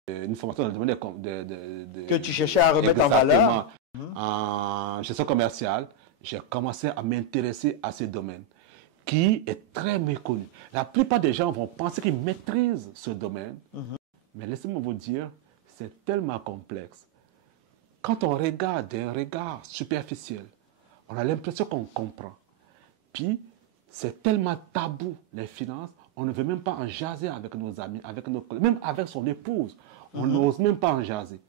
une formation dans le domaine que tu cherchais à remettre en valeur. En gestion commerciale, j'ai commencé à m'intéresser à ce domaine qui est très méconnu. La plupart des gens vont penser qu'ils maîtrisent ce domaine, mais laissez-moi vous dire, c'est tellement complexe. Quand on regarde d'un regard superficiel, on a l'impression qu'on comprend. Puis, c'est tellement tabou, les finances, on ne veut même pas en jaser avec nos amis, avec nos collègues, même avec son épouse. On n'ose même pas en jaser.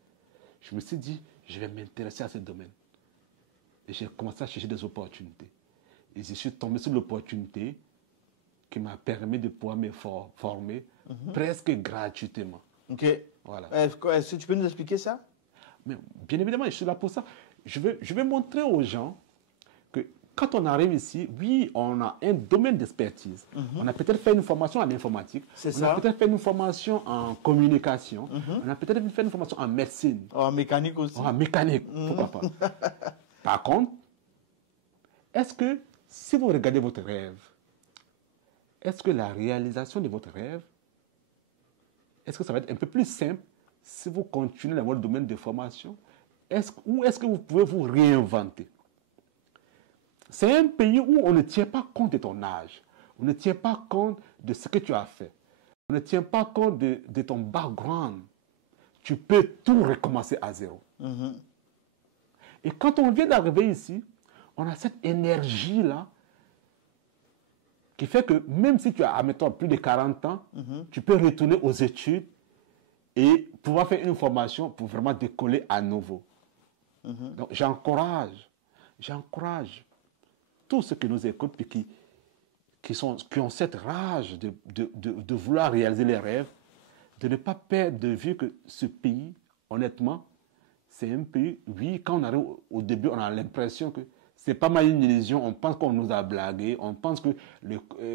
Je me suis dit, je vais m'intéresser à ce domaine. Et j'ai commencé à chercher des opportunités. Et je suis tombé sur l'opportunité qui m'a permis de pouvoir me former presque gratuitement. Ok. Voilà. Est-ce que tu peux nous expliquer ça? Mais bien évidemment, je suis là pour ça. Je vais montrer aux gens que quand on arrive ici, oui, on a un domaine d'expertise. On a peut-être fait une formation en informatique. On a peut-être fait une formation en communication. On a peut-être fait une formation en médecine. En mécanique aussi. En mécanique, pourquoi pas. Par contre, est-ce que si vous regardez votre rêve, est-ce que la réalisation de votre rêve, est-ce que ça va être un peu plus simple si vous continuez dans votre domaine de formation, où est-ce que vous pouvez vous réinventer? C'est un pays où on ne tient pas compte de ton âge. On ne tient pas compte de ce que tu as fait. On ne tient pas compte de ton background. Tu peux tout recommencer à zéro. Et quand on vient d'arriver ici, on a cette énergie-là qui fait que même si tu as, admettons, plus de 40 ans, tu peux retourner aux études et pouvoir faire une formation pour vraiment décoller à nouveau. Donc, j'encourage tous ceux qui nous écoutent et qui ont cette rage de vouloir réaliser les rêves, de ne pas perdre de vue que ce pays, honnêtement, c'est un pays, oui, quand on arrive au début, on a l'impression que c'est pas mal une illusion, on pense qu'on nous a blagué, on pense que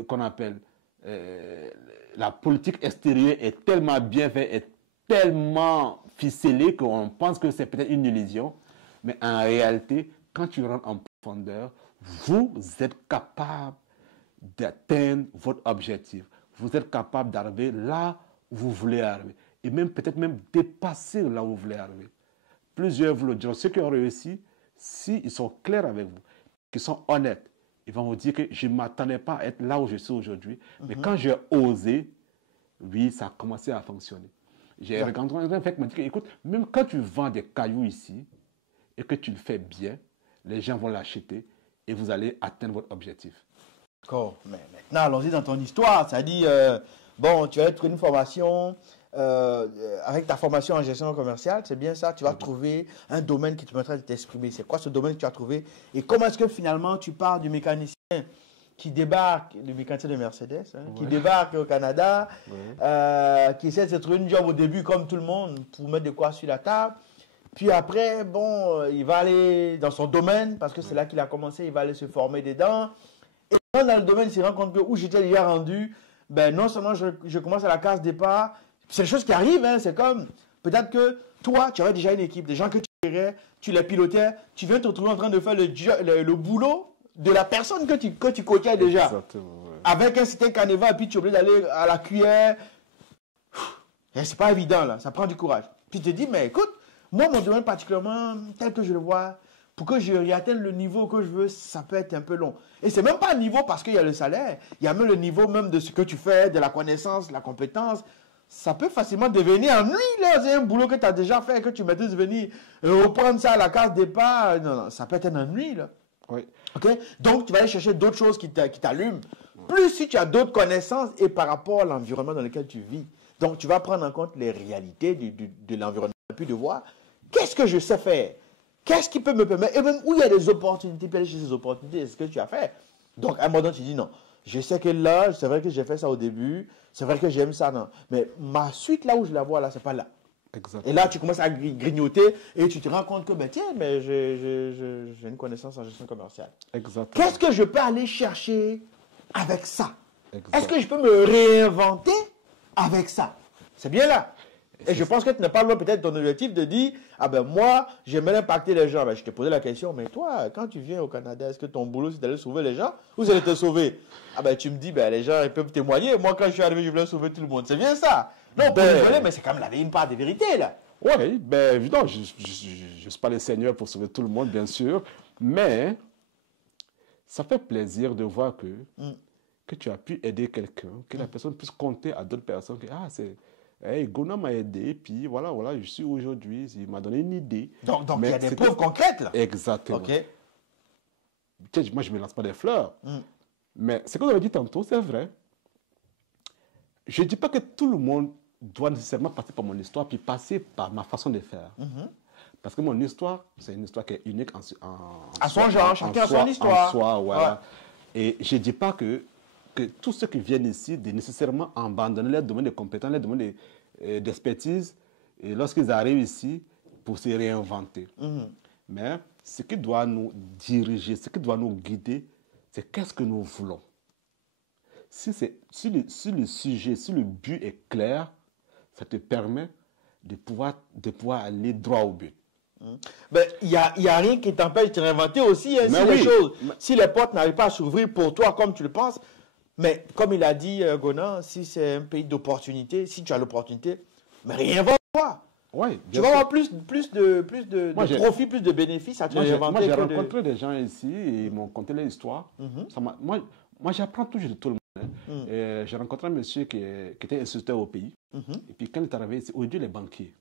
qu'on appelle la politique extérieure est tellement bien faite, est tellement ficelée qu'on pense que c'est peut-être une illusion, mais en réalité, quand tu rentres en profondeur, vous êtes capable d'atteindre votre objectif. Vous êtes capable d'arriver là où vous voulez arriver. Et même peut-être même dépasser là où vous voulez arriver. Plusieurs vous le diront. Ceux qui ont réussi, s'ils sont clairs avec vous, qu'ils sont honnêtes, ils vont vous dire que je ne m'attendais pas à être là où je suis aujourd'hui. Mais quand j'ai osé, oui, ça a commencé à fonctionner. J'ai rencontré un fait qui m'a dit que, écoute, même quand tu vends des cailloux ici et que tu le fais bien, les gens vont l'acheter et vous allez atteindre votre objectif. D'accord. Mais maintenant, allons-y dans ton histoire. Ça dit, bon, tu as trouvé une formation, avec ta formation en gestion commerciale, c'est bien ça, tu vas trouver un domaine qui te permettra de t'exprimer. C'est quoi ce domaine que tu as trouvé? Et comment est-ce que finalement tu pars du mécanicien qui débarque, le mécanicien de Mercedes, qui débarque au Canada, qui essaie de se trouver une job au début comme tout le monde pour mettre de quoi sur la table. Puis après, bon, il va aller dans son domaine, parce que c'est là qu'il a commencé, il va aller se former dedans. Et dans le domaine, il se rend compte que où j'étais déjà rendu, ben non seulement je commence à la case départ, c'est des choses qui arrivent, hein, c'est comme, peut-être que toi, tu avais déjà une équipe, des gens que tu gérais, tu les pilotais, tu viens te retrouver en train de faire le boulot de la personne que tu coachais déjà. Exactement, ouais. Avec un certain canevas, et puis tu es obligé d'aller à la cuillère. C'est pas évident, là, ça prend du courage. Puis tu te dis, mais écoute, moi, mon domaine particulièrement, tel que je le vois, pour que je atteigne le niveau que je veux, ça peut être un peu long. Et c'est même pas un niveau parce qu'il y a le salaire. Il y a même le niveau même de ce que tu fais, de la connaissance, de la compétence. Ça peut facilement devenir un ennui, là. C'est un boulot que tu as déjà fait, que tu maîtrises venir reprendre ça à la case départ. Non, non, ça peut être un ennui, là. Oui. OK? Donc, tu vas aller chercher d'autres choses qui t'allument. Plus si tu as d'autres connaissances et par rapport à l'environnement dans lequel tu vis. Donc, tu vas prendre en compte les réalités de l'environnement. Et puis de voir, qu'est-ce que je sais faire? Qu'est-ce qui peut me permettre? Et même où il y a des opportunités, puis aller chercher ces opportunités, c'est ce que tu as fait. Donc, à un moment donné, tu dis non. Je sais que là, c'est vrai que j'ai fait ça au début. C'est vrai que j'aime ça, non. Mais ma suite, là où je la vois, là, c'est pas là. Exactement. Et là, tu commences à grignoter et tu te rends compte que, ben, tiens, mais j'ai une connaissance en gestion commerciale. Exactement. Qu'est-ce que je peux aller chercher avec ça? Exactement. Est-ce que je peux me réinventer avec ça? C'est bien là. Et je pense que tu n'as pas loin peut-être ton objectif de dire, ah ben moi, j'aimerais impacter les gens. Ben, je te posais la question, mais toi, quand tu viens au Canada, est-ce que ton boulot, c'est d'aller sauver les gens ou c'est de te sauver? Ah ben tu me dis, ben les gens, ils peuvent témoigner. Moi, quand je suis arrivé, je voulais sauver tout le monde. C'est bien ça. Non, pour rigoler, mais c'est quand même une part de vérité, là. Oui, ben évidemment, je ne suis pas le Seigneur pour sauver tout le monde, bien sûr, mais ça fait plaisir de voir que tu as pu aider quelqu'un, que la personne puisse compter à d'autres personnes que, ah, c'est... Hey, Gona m'a aidé, puis voilà, je suis aujourd'hui, il m'a donné une idée. Donc il y a des preuves concrètes, là. Exactement. OK. Moi, je ne me lance pas des fleurs. Mais ce que vous avez dit tantôt, c'est vrai. Je ne dis pas que tout le monde doit nécessairement passer par mon histoire, puis passer par ma façon de faire. Parce que mon histoire, c'est une histoire qui est unique à son genre, chacun a son histoire. En soi, voilà. Ouais. Et je ne dis pas que tous ceux qui viennent ici, de nécessairement abandonner leur domaine de compétences, leur domaine d'expertise, et lorsqu'ils arrivent ici, pour se réinventer. Mais ce qui doit nous diriger, ce qui doit nous guider, c'est qu'est-ce que nous voulons. Si le sujet, si le but est clair, ça te permet de pouvoir aller droit au but. Ben, il n'y a rien qui t'empêche de te réinventer aussi. Hein, si les portes n'arrivent pas à s'ouvrir pour toi comme tu le penses. Mais comme il a dit, Gona, si c'est un pays d'opportunité, si tu as l'opportunité, mais réinvente-toi. Oui, Tu bien vas sûr. avoir plus de Moi, j'ai- profit, plus de bénéfices à te Moi, j'ai réinventer que de... rencontré des gens ici et ils m'ont conté leur histoire. Mhm, Moi, j'apprends toujours de tout le monde. Hein. mhm, J'ai rencontré un monsieur qui était instituteur au pays. mhm. Et puis, quand il est arrivé ici, aujourd'hui, il est banquier.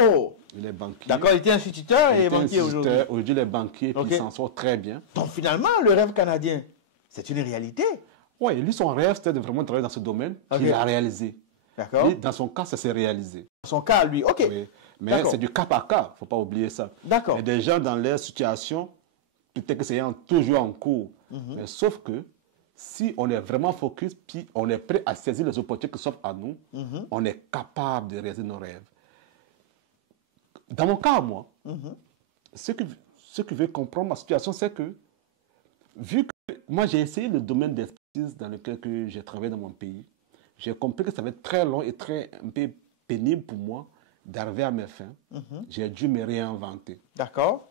Oh, Il est banquier. d'accord, il était instituteur Il et était banquier aujourd'hui. instituteur. Aujourd'hui, il est banquier et puis Ok. il s'en sort très bien. Donc finalement, le rêve canadien, c'est une réalité. Oui, lui, son rêve, c'était de vraiment travailler dans ce domaine. Ok. Puis il l'a réalisé. D'accord. Lui, dans son cas, ça s'est réalisé. Son cas, lui, ok. Oui. Mais D'accord. c'est du cas par cas. Il ne faut pas oublier ça. D'accord. Il y a des gens dans leur situation, peut-être que c'est toujours en cours. Mhm. Mais sauf que si on est vraiment focus, puis on est prêt à saisir les opportunités qui s'offrent à nous, Mhm, on est capable de réaliser nos rêves. Dans mon cas, moi, mhm. ce que veut comprendre ma situation, c'est que, vu que moi j'ai essayé le domaine d'expertise dans lequel que j'ai travaillé dans mon pays, j'ai compris que ça va être très long et un peu pénible pour moi d'arriver à mes fins. Mhm. J'ai dû me réinventer. D'accord.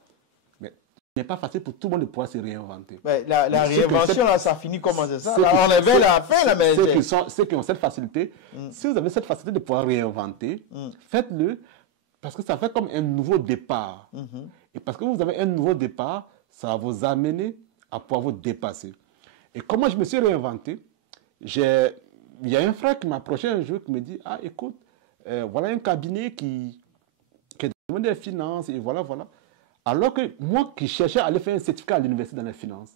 Mais ce n'est pas facile pour tout le monde de pouvoir se réinventer. Ouais, la Mais ceux qui ont réinvention, cette- là, ça finit comment c'est ça? ceux Là, qui- on est vers ceux- la fin, là, mais... Ceux qui ont cette facilité, Mm. si vous avez cette facilité de pouvoir réinventer, Mm. faites-le parce que ça fait comme un nouveau départ. Mhm. Et parce que vous avez un nouveau départ, ça va vous amener à pouvoir vous dépasser. Et comment je me suis réinventé, il y a un frère qui m'a approché un jour qui me dit, ah écoute, voilà un cabinet qui est dans le domaine des finances, et voilà, voilà. Alors que moi qui cherchais à aller faire un certificat à l'université dans les finances,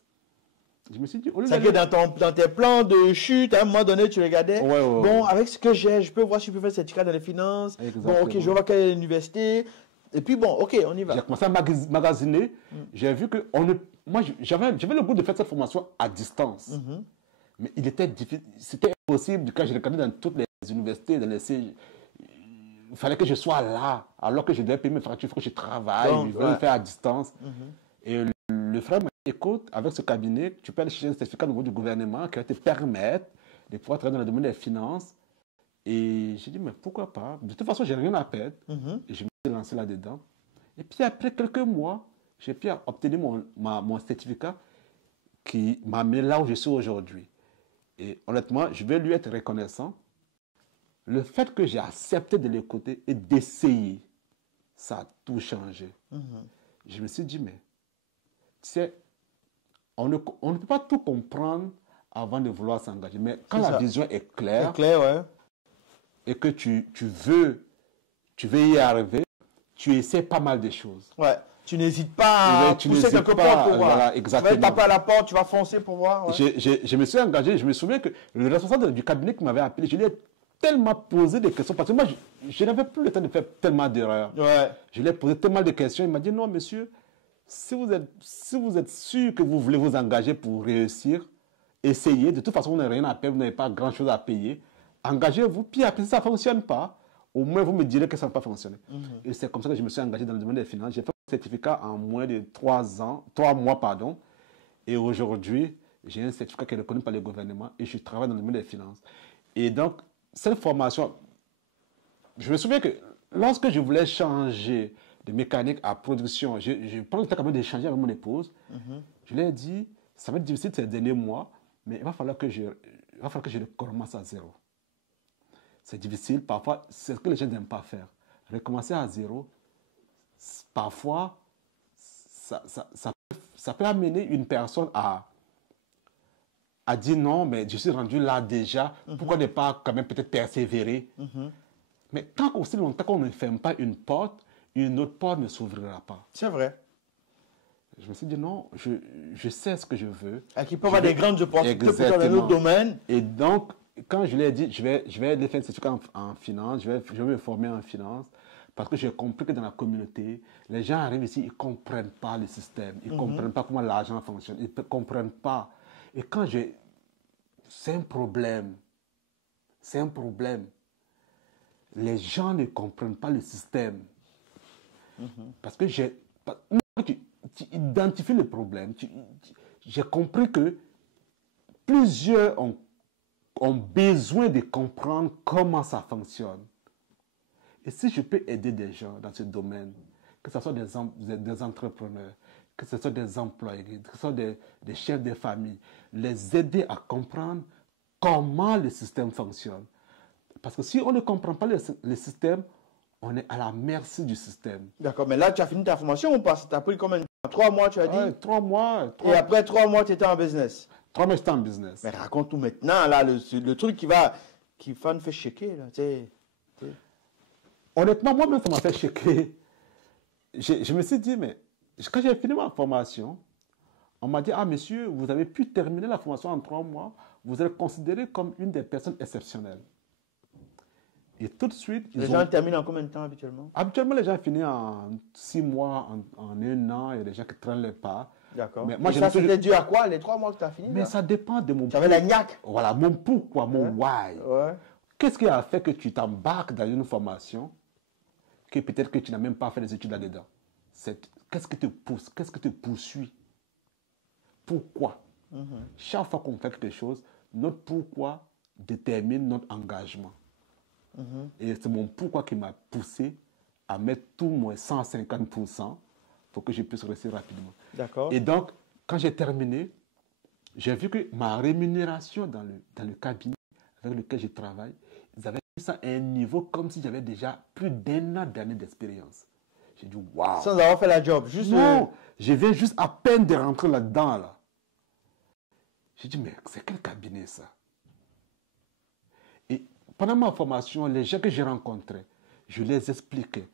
je me suis dit, au lieu C'est que d'aller- dans tes plans de chute, à un moment donné, tu regardais, Ouais, ouais, bon, ouais. avec ce que j'ai, je peux voir si je peux faire certificat dans les finances. Bon, ok, Exactement. je vois quelle est l'université. Et puis bon, ok, on y va. J'ai commencé à magasiner. J'ai vu que moi, j'avais le goût de faire cette formation à distance. Mhm. Mais il était difficile, c'était impossible quand je regardais dans toutes les universités, dans les sièges. Il fallait que je sois là, alors que je devais payer mes factures, il faut que je travaille, Donc, je voulais ouais. le faire à distance. Mhm. Et le frère m'a dit, écoute, avec ce cabinet, tu peux aller chercher un certificat au niveau du gouvernement qui va te permettre de pouvoir travailler dans le domaine des finances. Et j'ai dit, mais pourquoi pas? De toute façon, j'ai rien à perdre. Mhm. Et je me suis lancé là-dedans. Et puis après quelques mois, j'ai pu obtenir mon certificat qui m'a amené là où je suis aujourd'hui. Et honnêtement, je vais lui être reconnaissant. Le fait que j'ai accepté de l'écouter et d'essayer, ça a tout changé. Mhm. Je me suis dit, mais tu sais, on ne peut pas tout comprendre avant de vouloir s'engager. Mais quand C'est la ça. vision est claire C'est clair, ouais. et que tu veux y arriver, tu essaies pas mal de choses. Ouais. Tu n'hésites pas à Ouais, tu pousser n'hésites quelque pas, part pour voir. voilà, Tu vas exactement. taper à la porte, tu vas foncer pour voir. Ouais. Je me suis engagé, je me souviens que le responsable du cabinet qui m'avait appelé, je lui ai tellement posé des questions parce que moi, je n'avais plus le temps de faire tellement d'erreurs. Ouais. Je lui ai posé tellement de questions. Il m'a dit, non, monsieur, si vous êtes sûr que vous voulez vous engager pour réussir, essayez. De toute façon, vous n'avez rien à payer, vous n'avez pas grand-chose à payer. Engagez-vous, puis après, si ça ne fonctionne pas, au moins, vous me direz que ça n'a pas fonctionné. Et c'est comme ça que je me suis engagé dans le domaine des finances. J'ai fait mon certificat en moins de 3 mois, pardon. Et aujourd'hui, j'ai un certificat qui est reconnu par le gouvernement et je travaille dans le domaine des finances. Et donc, cette formation, je me souviens que lorsque je voulais changer de mécanique à production, je prends le temps quand même d'échanger avec mon épouse. Je lui ai dit, ça va être difficile ces derniers mois, mais il va falloir que je recommence à zéro. C'est difficile, parfois, c'est ce que les gens n'aiment pas faire. Recommencer à zéro, parfois, ça peut amener une personne à dire non, mais je suis rendu là déjà, pourquoi ne pas quand même peut-être persévérer? Mais tant aussi longtemps qu'on ne ferme pas une porte, une autre porte ne s'ouvrira pas. C'est vrai. Je me suis dit non, je sais ce que je veux. Et qu'il peut y avoir des grandes opportunités pour toi dans Exactement. notre domaine. Et donc, quand je lui ai dit, je vais aller faire un certificat en finance, je vais me former en finance, parce que j'ai compris que dans la communauté, les gens arrivent ici, ils ne comprennent pas le système, ils ne comprennent pas comment l'argent fonctionne, ils ne comprennent pas. Et quand c'est un problème. C'est un problème. Les gens ne comprennent pas le système. Parce que tu identifies le problème. J'ai compris que plusieurs ont besoin de comprendre comment ça fonctionne. Et si je peux aider des gens dans ce domaine, que ce soit des entrepreneurs, que ce soit des employés, que ce soit des chefs de famille, les aider à comprendre comment le système fonctionne. Parce que si on ne comprend pas le système, on est à la merci du système. D'accord, mais là, tu as fini ta formation ou pas? Ça t'a pris combien de temps? 3 mois, tu as dit? Ouais, 3 mois. Et après 3 mois, tu étais en business. 3 mois, j'étais en business. Mais raconte-nous maintenant, là, le truc qui va nous faire shaker, là, tu sais. Honnêtement, moi-même, ça m'a fait shaker. Je me suis dit, mais quand j'ai fini ma formation, on m'a dit, ah, monsieur, vous avez pu terminer la formation en 3 mois, vous êtes considéré comme une des personnes exceptionnelles. Et tout de suite, Les gens terminent en combien de temps habituellement? Habituellement, les gens finissent en 6 mois, en 1 an, il y a des gens qui traînent les pas. D'accord. Mais moi, ça, c'était dû à quoi, les 3 mois que tu as fini? Mais là? ça dépend de mon... Tu avais la niaque. Voilà, mon pourquoi, mon why. Ouais. Qu'est-ce qui a fait que tu t'embarques dans une formation que peut-être que tu n'as même pas fait des études là-dedans? Qu'est-ce qui te pousse? Qu'est-ce qui te poursuit? Pourquoi? Chaque fois qu'on fait quelque chose, notre pourquoi détermine notre engagement. Et c'est mon pourquoi qui m'a poussé à mettre tout moins 150% pour que je puisse réussir rapidement. D'accord. Et donc, quand j'ai terminé, j'ai vu que ma rémunération dans le cabinet avec lequel je travaille, ils avaient mis ça à un niveau comme si j'avais déjà plus d'1 an d'année d'expérience. J'ai dit, waouh! Sans avoir fait la job, juste... Non, je viens juste à peine de rentrer là-dedans, là. J'ai dit, mais c'est quel cabinet, ça? Et pendant ma formation, les gens que j'ai rencontrés, je les expliquais.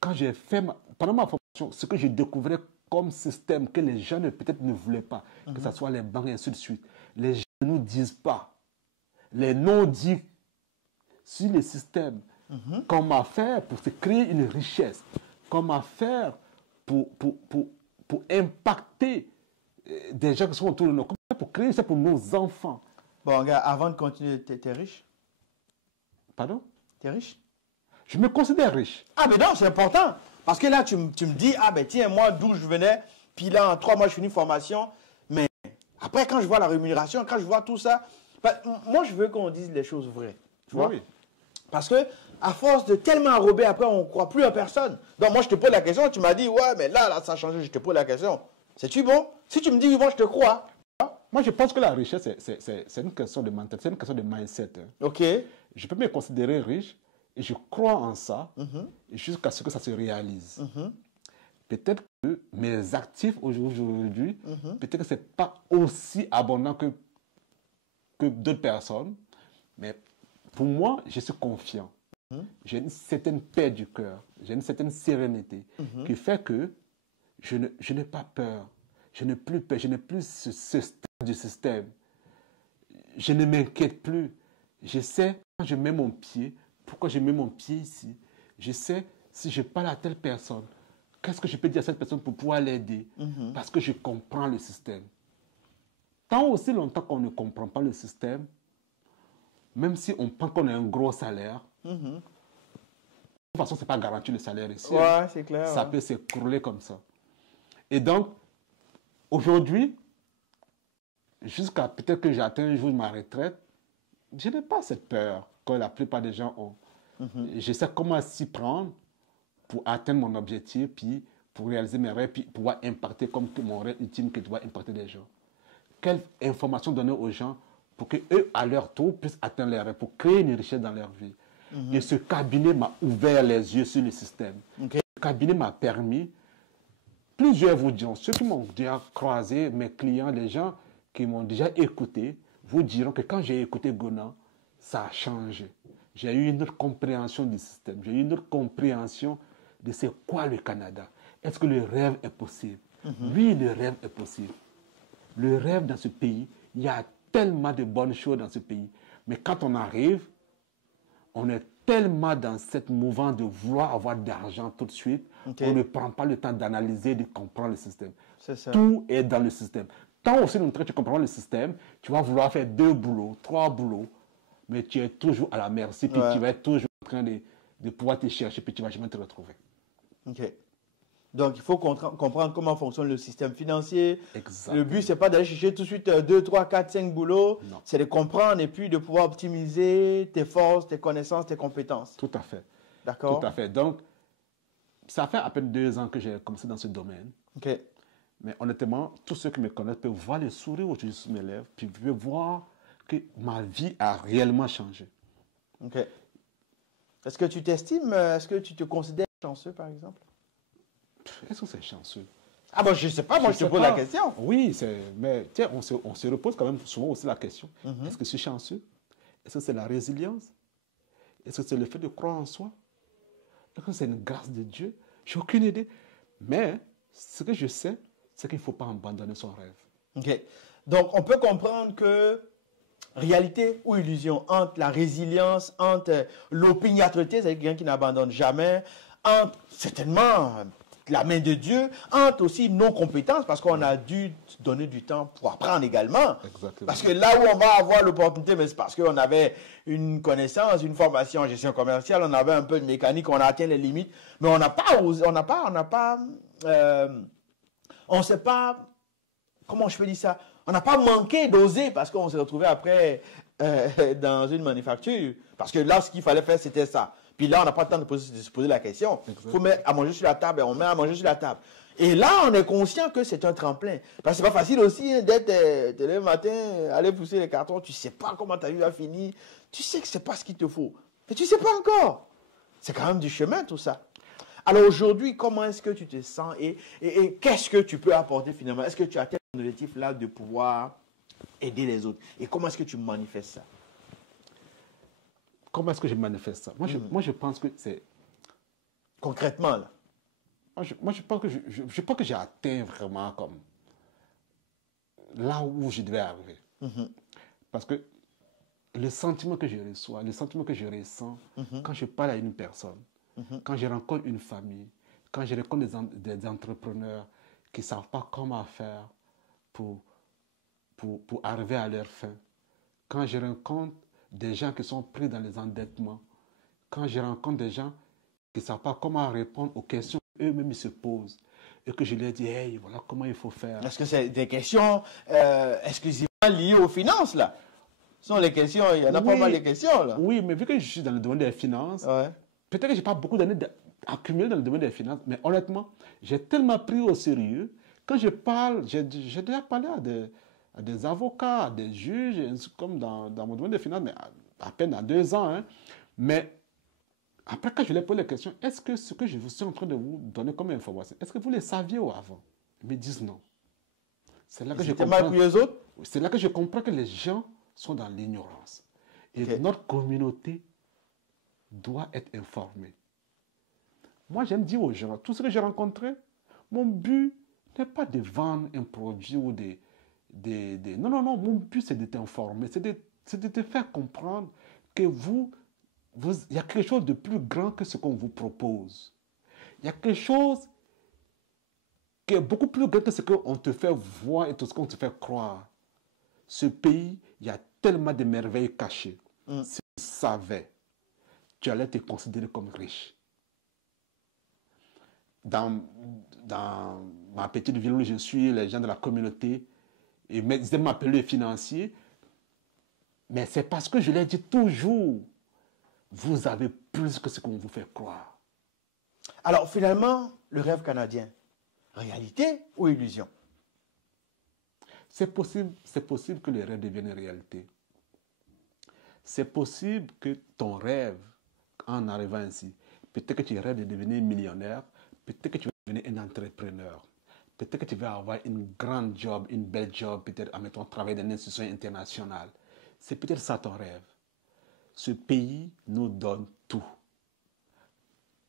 Quand j'ai fait pendant ma formation, ce que je découvrais comme système que les gens peut-être ne voulaient pas, que ce soit les banques et ainsi de suite, les gens ne nous disent pas. Les non-dits sur le système. Comment faire pour se créer une richesse? Comment faire pour impacter des gens qui sont autour de nous? Comment faire pour créer ça pour nos enfants? Bon, regarde, avant de continuer, t'es riche? Pardon? T'es riche? Je me considère riche. Ah, mais non, c'est important. Parce que là, tu me dis, ah, ben tiens, moi, d'où je venais, puis là, en 3 mois, je finis une formation. Mais après, quand je vois la rémunération, quand je vois tout ça, ben, moi, je veux qu'on dise les choses vraies. Tu vois? Oui. Parce que, à force de tellement enrober, après, on ne croit plus à personne. Donc, moi, je te pose la question, tu m'as dit, ouais, mais là, ça a changé, je te pose la question. C'est-tu bon? Si tu me dis oui, bon, je te crois. Moi, je pense que la richesse, c'est une question de mentalité, c'est une question de mindset. Hein. OK. Je peux me considérer riche et je crois en ça jusqu'à ce que ça se réalise. Peut-être que mes actifs aujourd'hui, peut-être que ce n'est pas aussi abondant que d'autres personnes, mais pour moi, je suis confiant. J'ai une certaine paix du cœur, j'ai une certaine sérénité qui fait que je n'ai pas peur. Je n'ai plus peur, je n'ai plus ce stress du système. Je ne m'inquiète plus. Je sais quand je mets mon pied, pourquoi je mets mon pied ici. Je sais si je parle à telle personne, qu'est-ce que je peux dire à cette personne pour pouvoir l'aider. Parce que je comprends le système. Tant aussi longtemps qu'on ne comprend pas le système, même si on pense qu'on a un gros salaire, de toute façon, ce n'est pas garanti le salaire ici. Ouais, c'est clair. Ça peut s'écrouler comme ça. Et donc, aujourd'hui, jusqu'à peut-être que j'atteins un jour ma retraite, je n'ai pas cette peur que la plupart des gens ont. Je sais comment s'y prendre pour atteindre mon objectif, puis pour réaliser mes rêves, puis pouvoir impacter comme mon rêve ultime que doit impacter les gens. Quelle information donner aux gens pour qu'eux, à leur tour, puissent atteindre leurs rêves, pour créer une richesse dans leur vie. Et ce cabinet m'a ouvert les yeux sur le système. Okay. Le cabinet m'a permis, plusieurs vous diront, ceux qui m'ont déjà croisé, mes clients, les gens qui m'ont déjà écouté, vous diront que quand j'ai écouté Gona, ça a changé. J'ai eu une autre compréhension du système. J'ai eu une autre compréhension de c'est quoi le Canada. Est-ce que le rêve est possible? Oui, le rêve est possible. Le rêve dans ce pays, il y a tellement de bonnes choses dans ce pays. Mais quand on arrive, on est tellement dans cette mouvance de vouloir avoir de l'argent tout de suite, on ne prend pas le temps d'analyser, de comprendre le système. C'est ça. Tout est dans le système. Tant aussi longtemps que tu comprends le système, tu vas vouloir faire 2 boulots, 3 boulots, mais tu es toujours à la merci, puis tu vas être toujours en train de pouvoir te chercher, puis tu ne vas jamais te retrouver. OK. Donc, il faut comprendre comment fonctionne le système financier. Exactement. Le but, ce n'est pas d'aller chercher tout de suite 2, 3, 4, 5 boulots. C'est de comprendre et puis de pouvoir optimiser tes forces, tes connaissances, tes compétences. Tout à fait. D'accord. Tout à fait. Donc, ça fait à peine 2 ans que j'ai commencé dans ce domaine. OK. Mais honnêtement, tous ceux qui me connaissent peuvent voir le sourire aujourd'hui sur mes lèvres, puis peuvent voir que ma vie a réellement changé. OK. Est-ce que tu t'estimes, est-ce que tu te considères chanceux, par exemple? Est-ce que c'est chanceux? Ah bon, je ne sais pas, moi je te pose la question. Oui, mais tiens, on se repose quand même souvent aussi la question. Mhm. Est-ce que c'est chanceux? Est-ce que c'est la résilience? Est-ce que c'est le fait de croire en soi? Est-ce que c'est une grâce de Dieu? J'ai aucune idée. Mais ce que je sais, c'est qu'il ne faut pas abandonner son rêve. Ok. Donc, on peut comprendre que réalité ou illusion, entre la résilience, entre l'opiniâtreté, c'est-à-dire quelqu'un qui n'abandonne jamais, entre certainement la main de Dieu, entre aussi nos compétences, parce qu'on a dû donner du temps pour apprendre également. Exactement. Parce que là où on va avoir l'opportunité, mais c'est parce qu'on avait une connaissance, une formation en gestion commerciale, on avait un peu de mécanique, on a atteint les limites, mais on n'a pas osé, on ne sait pas, comment je peux dire ça? On n'a pas manqué d'oser parce qu'on s'est retrouvé après dans une manufacture. Parce que là, ce qu'il fallait faire, c'était ça. Puis là, on n'a pas le temps de se poser la question. Il faut mettre à manger sur la table et on met à manger sur la table. Et là, on est conscient que c'est un tremplin. Parce que c'est pas facile aussi d'être le matin, aller pousser les cartons. Tu ne sais pas comment ta vie va finir. Tu sais que ce n'est pas ce qu'il te faut. Mais tu ne sais pas encore. C'est quand même du chemin, tout ça. Alors aujourd'hui, comment est-ce que tu te sens et qu'est-ce que tu peux apporter finalement? Est-ce que tu as tel objectif là de pouvoir aider les autres? Et comment est-ce que tu manifestes ça? Comment est-ce que je manifeste ça? Moi, je pense que c'est... Concrètement, là. Moi, je pense que je pense que j'ai atteint vraiment comme là où je devais arriver. Parce que le sentiment que je reçois, le sentiment que je ressens quand je parle à une personne, quand je rencontre une famille, quand je rencontre des entrepreneurs qui ne savent pas comment faire pour arriver à leur fin, quand je rencontre des gens qui sont pris dans les endettements, quand je rencontre des gens qui ne savent pas comment répondre aux questions qu'eux-mêmes se posent, et que je leur dis, hey, voilà comment il faut faire. Est-ce que c'est des questions exclusivement liées aux finances, là? Ce sont les questions, il y en a pas mal de questions, là. Oui, mais vu que je suis dans le domaine des finances, peut-être que je n'ai pas beaucoup d'années accumulées dans le domaine des finances, mais honnêtement, j'ai tellement pris au sérieux. Quand je parle, j'ai déjà parlé à des avocats, à des juges, comme dans mon domaine des finances, mais à peine à 2 ans. Hein. Mais après, quand je leur pose la question, est-ce que ce que je suis en train de vous donner comme information, est-ce que vous le saviez avant? Ils me disent non. C'est là que je comprends. C'est là que je comprends que les gens sont dans l'ignorance. Et notre communauté doit être informée. Moi, j'aime dire aux gens, tout ce que j'ai rencontré, mon but n'est pas de vendre un produit ou Non, non, non, mon but c'est de t'informer, c'est de te faire comprendre que il y a quelque chose de plus grand que ce qu'on vous propose. Il y a quelque chose qui est beaucoup plus grand que ce qu'on te fait voir et tout ce qu'on te fait croire. Ce pays, il y a tellement de merveilles cachées. Si tu savais, tu allais te considérer comme riche. Dans ma petite ville où je suis, les gens de la communauté, ils aiment m'appeler financier, mais c'est parce que je leur dis toujours, vous avez plus que ce qu'on vous fait croire. Alors finalement, le rêve canadien, réalité ou illusion? C'est possible que les rêves deviennent réalité. C'est possible que ton rêve, en arrivant ainsi, peut-être que tu rêves de devenir millionnaire, peut-être que tu vas devenir un entrepreneur, peut-être que tu vas avoir une grande job, une belle job, peut-être, admettons, travailler dans une institution internationale. C'est peut-être ça ton rêve. Ce pays nous donne tout.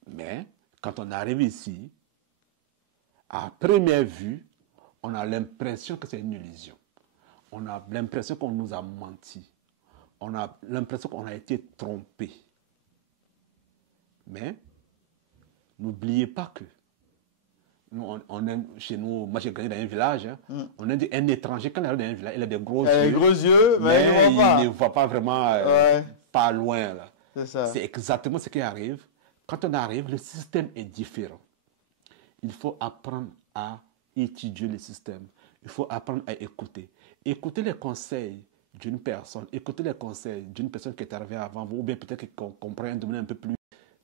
Mais, quand on arrive ici, à première vue, on a l'impression que c'est une illusion. On a l'impression qu'on nous a menti. On a l'impression qu'on a été trompé. Mais, n'oubliez pas que on est chez nous, moi j'ai grandi dans un village, hein, on a dit un étranger, quand il arrive dans un village, il a des gros yeux, mais il ne voit pas vraiment pas loin. C'est exactement ce qui arrive. Quand on arrive, le système est différent. Il faut apprendre à étudier le système. Il faut apprendre à écouter. Écouter les conseils d'une personne, écouter les conseils d'une personne qui est arrivée avant vous, ou bien peut-être qu'on comprend un domaine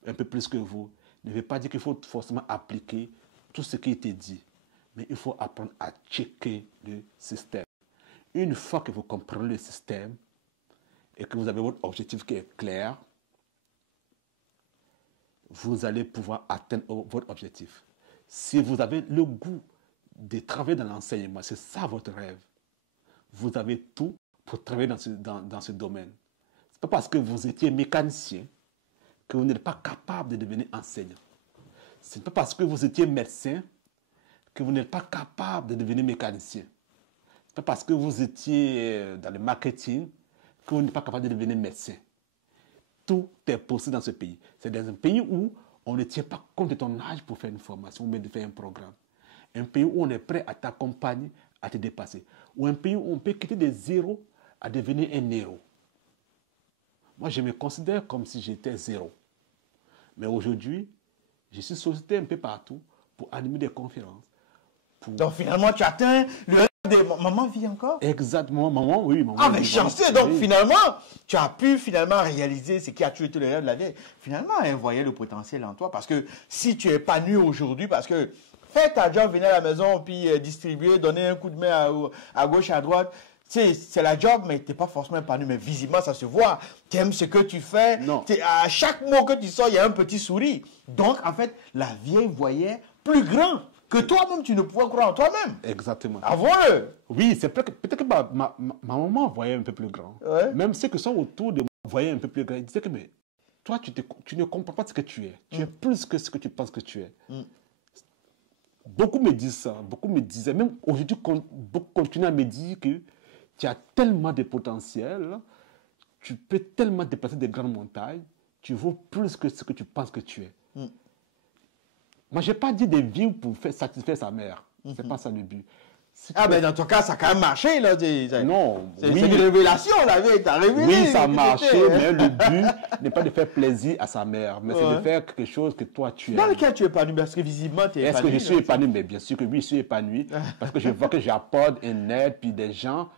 un peu plus que vous, ne veut pas dire qu'il faut forcément appliquer tout ce qui était dit. Mais il faut apprendre à checker le système. Une fois que vous comprenez le système et que vous avez votre objectif qui est clair, vous allez pouvoir atteindre votre objectif. Si vous avez le goût de travailler dans l'enseignement, c'est ça votre rêve, vous avez tout pour travailler dans ce domaine. Ce n'est pas parce que vous étiez mécanicien que vous n'êtes pas capable de devenir enseignant. Ce n'est pas parce que vous étiez médecin que vous n'êtes pas capable de devenir mécanicien. Ce n'est pas parce que vous étiez dans le marketing que vous n'êtes pas capable de devenir médecin. Tout est possible dans ce pays. C'est dans un pays où on ne tient pas compte de ton âge pour faire une formation ou même de faire un programme. Un pays où on est prêt à t'accompagner, à te dépasser. Ou un pays où on peut quitter des zéros à devenir un héros. Moi, je me considère comme si j'étais zéro. Mais aujourd'hui, je suis sollicité un peu partout pour animer des conférences. Donc finalement, tu atteins le rêve de maman vit encore? Exactement, maman, oui. Maman, ah, mais chanceux, donc finalement, tu as pu finalement réaliser ce qui a toujours été le rêve de la vie. Finalement, elle voyait le potentiel en toi. Parce que si tu es épanoui aujourd'hui, parce que faire ta job, venir à la maison, puis distribuer, donner un coup de main à gauche, à droite, c'est la job, mais tu n'es pas forcément épanoui. Mais visiblement, ça se voit. Tu aimes ce que tu fais. Non. À chaque mot que tu sors, il y a un petit sourire. Donc, en fait, la vieille voyait plus grand que toi-même, tu ne pouvais croire en toi-même. Exactement. Avouons-le. Oui, c'est peut-être que ma maman voyait un peu plus grand. Ouais. Même ceux qui sont autour de moi voyaient un peu plus grand. Ils disaient que, mais toi, tu ne comprends pas ce que tu es. Tu es plus que ce que tu penses que tu es. Beaucoup me disent ça. Beaucoup me disaient, même aujourd'hui, beaucoup continuent à me dire que tu as tellement de potentiel, tu peux tellement dépasser des grandes montagnes, tu vaux plus que ce que tu penses que tu es. Moi, je n'ai pas dit de vivre pour satisfaire sa mère. Ce n'est pas ça le but. Ben dans ton cas, ça a quand même marché, là. Non, c'est une révélation, la vieille, t'as révélé. Oui, ça a marché, mais le but n'est pas de faire plaisir à sa mère, mais c'est de faire quelque chose que toi, tu aimes. Dans lequel tu es épanoui, parce que visiblement, tu es épanoui. Est-ce que je suis épanoui? Mais bien sûr que oui, je suis épanoui, parce que je vois que j'apporte un aide, puis des gens,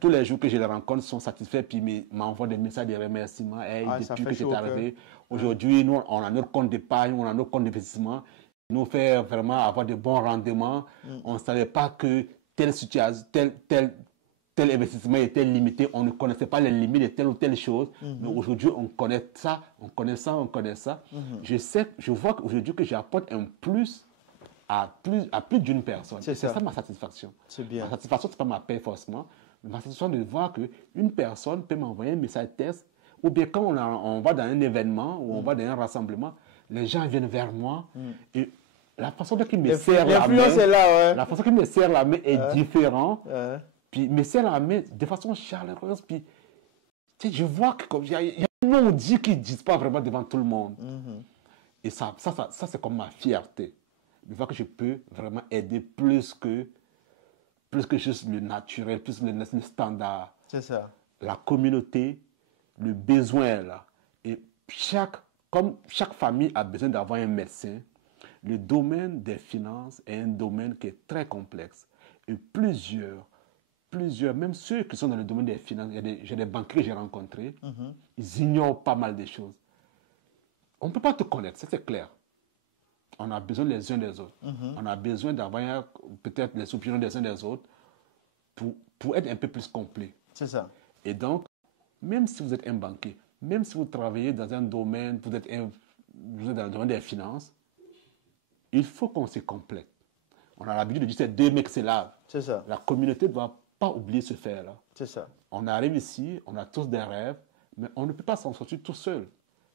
tous les jours que je les rencontre, sont satisfaits, puis m'envoient des messages de remerciements. Hey, depuis que c'est arrivé, aujourd'hui, nous, on a notre compte d'épargne, on a notre compte d'investissement, nous fait vraiment avoir de bons rendements. On ne savait pas que telle situation, tel investissement était limité. On ne connaissait pas les limites de telle ou telle chose. Mais aujourd'hui, on connaît ça, on connaît ça, on connaît ça. Je vois qu'aujourd'hui que j'apporte un plus à plus d'une personne. C'est ça ma satisfaction. C'est bien. Ma satisfaction, ce n'est pas ma paix forcément. Mais ma satisfaction de voir qu'une personne peut m'envoyer un message texte, ou bien quand on va dans un événement ou on va dans un rassemblement, les gens viennent vers moi et la façon dont ils me serrent la main, est là, la façon qu'ils me serrent la main est différente. Puis ils me serrent la main de façon chaleureuse. Puis je vois que il y a un non-dit qu'ils ne disent pas vraiment devant tout le monde. Et ça c'est comme ma fierté. Je vois que je peux vraiment aider plus que juste le naturel, plus le standard. C'est ça. La communauté, le besoin est là. Et comme chaque famille a besoin d'avoir un médecin, le domaine des finances est un domaine qui est très complexe. Et plusieurs, même ceux qui sont dans le domaine des finances, j'ai des banquiers que j'ai rencontrés, ils ignorent pas mal de choses. On ne peut pas te connaître, ça c'est clair. On a besoin les uns des autres. On a besoin d'avoir peut-être les opinions des uns des autres pour être un peu plus complet. C'est ça. Et donc, même si vous êtes un banquier, même si vous travaillez dans un domaine, vous êtes dans le domaine des finances, il faut qu'on se complète. On a l'habitude de dire c'est deux mecs, c'est là. C'est ça. La communauté ne doit pas oublier ce faire-là. C'est ça. On arrive ici, on a tous des rêves, mais on ne peut pas s'en sortir tout seul.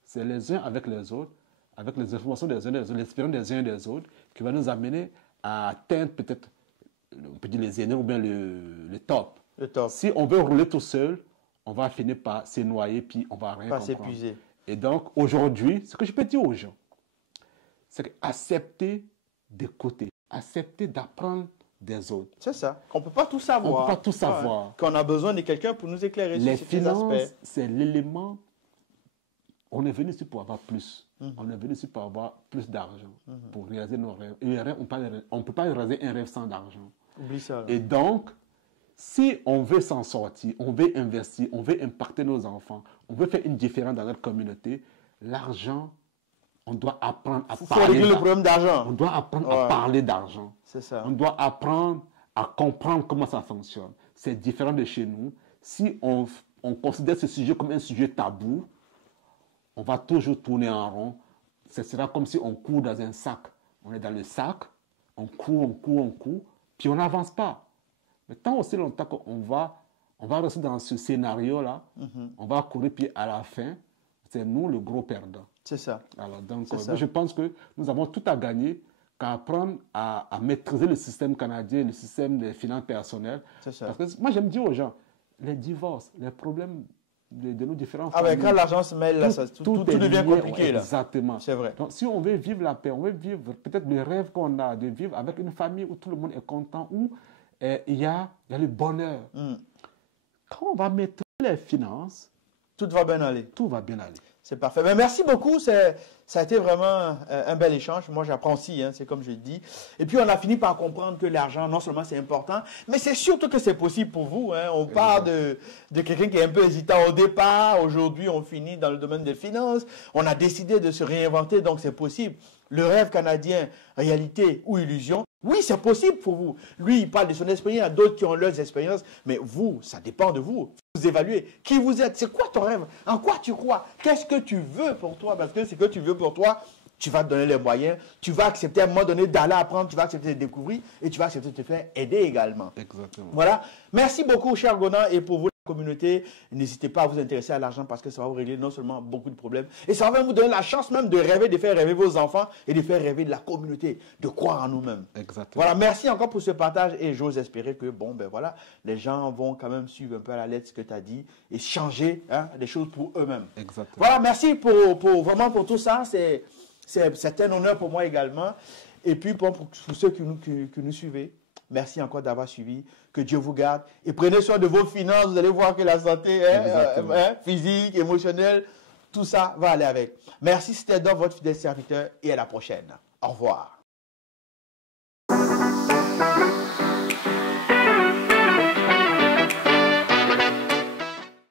C'est les uns avec les autres, avec les informations des uns des autres, l'expérience des uns des autres, qui va nous amener à atteindre peut-être, on peut dire les aînés ou bien le top. Le top. Si on veut rouler tout seul, on va finir par se noyer, puis on va rien comprendre. S'épuiser. Et donc, aujourd'hui, ce que je peux dire aux gens, c'est accepter d'écouter, accepter d'apprendre des autres. C'est ça. On ne peut pas tout savoir. On ne peut pas tout savoir. Ouais. Qu'on a besoin de quelqu'un pour nous éclairer les sur ces aspects. finances, c'est l'élément. On est venu ici pour avoir plus. On est venu ici pour avoir plus d'argent, pour réaliser nos rêves. Et les rêves, on ne peut pas réaliser un rêve sans argent. Oublie ça. Là. Et donc, si on veut s'en sortir, on veut investir, on veut impacter nos enfants, on veut faire une différence dans notre communauté, l'argent, on doit apprendre à parler. Faut régler le problème d'argent. On doit apprendre à parler d'argent. C'est ça. On doit apprendre à comprendre comment ça fonctionne. C'est différent de chez nous. Si on considère ce sujet comme un sujet tabou, on va toujours tourner en rond. ce sera comme si on court dans un sac. On est dans le sac, on court, puis on n'avance pas. Mais tant aussi longtemps qu'on va rester dans ce scénario-là, on va courir, puis à la fin, c'est nous le gros perdant. C'est ça. Alors, donc, je pense que nous avons tout à gagner qu'à apprendre à maîtriser le système canadien, le système des finances personnelles. C'est ça. Parce que moi, j'aime dire aux gens, les divorces, les problèmes de nos différents familles. Quand l'argent se mêle, là, tout devient compliqué. Là. Exactement. C'est vrai. Donc, si on veut vivre la paix, on veut vivre peut-être le rêve qu'on a de vivre avec une famille où tout le monde est content, où il y a le bonheur. Quand on va maîtriser les finances, tout va bien aller. Tout va bien aller. C'est parfait. Mais merci beaucoup. Ça a été vraiment un bel échange. Moi, j'apprends aussi, c'est comme je le dis. Et puis, on a fini par comprendre que l'argent, non seulement c'est important, mais c'est surtout que c'est possible pour vous. On parle de quelqu'un qui est un peu hésitant au départ. Aujourd'hui, on finit dans le domaine des finances. On a décidé de se réinventer, donc c'est possible. Le rêve canadien, réalité ou illusion, oui, c'est possible pour vous. Lui, il parle de son expérience, il y a d'autres qui ont leurs expériences, mais vous, ça dépend de vous. Vous évaluez qui vous êtes, c'est quoi ton rêve, en quoi tu crois, qu'est-ce que tu veux pour toi, parce que ce que tu veux pour toi, tu vas te donner les moyens, tu vas accepter à un moment donné d'aller apprendre, tu vas accepter de découvrir et tu vas accepter de te faire aider également. Exactement. Voilà. Merci beaucoup, cher Gonan, et pour vous, la communauté, n'hésitez pas à vous intéresser à l'argent parce que ça va vous régler non seulement beaucoup de problèmes, et ça va vous donner la chance même de rêver, de faire rêver vos enfants et de faire rêver de la communauté, de croire en nous-mêmes. Exactement. Voilà, merci encore pour ce partage et j'ose espérer que, bon, ben voilà, les gens vont quand même suivre un peu à la lettre ce que tu as dit et changer les choses pour eux-mêmes. Exactement. Voilà, merci vraiment pour tout ça. C'est un honneur pour moi également. Et puis, pour ceux qui nous suivez, merci encore d'avoir suivi. Que Dieu vous garde. Et prenez soin de vos finances. Vous allez voir que la santé physique, émotionnelle, tout ça va aller avec. Merci, c'était donc votre fidèle serviteur. Et à la prochaine. Au revoir.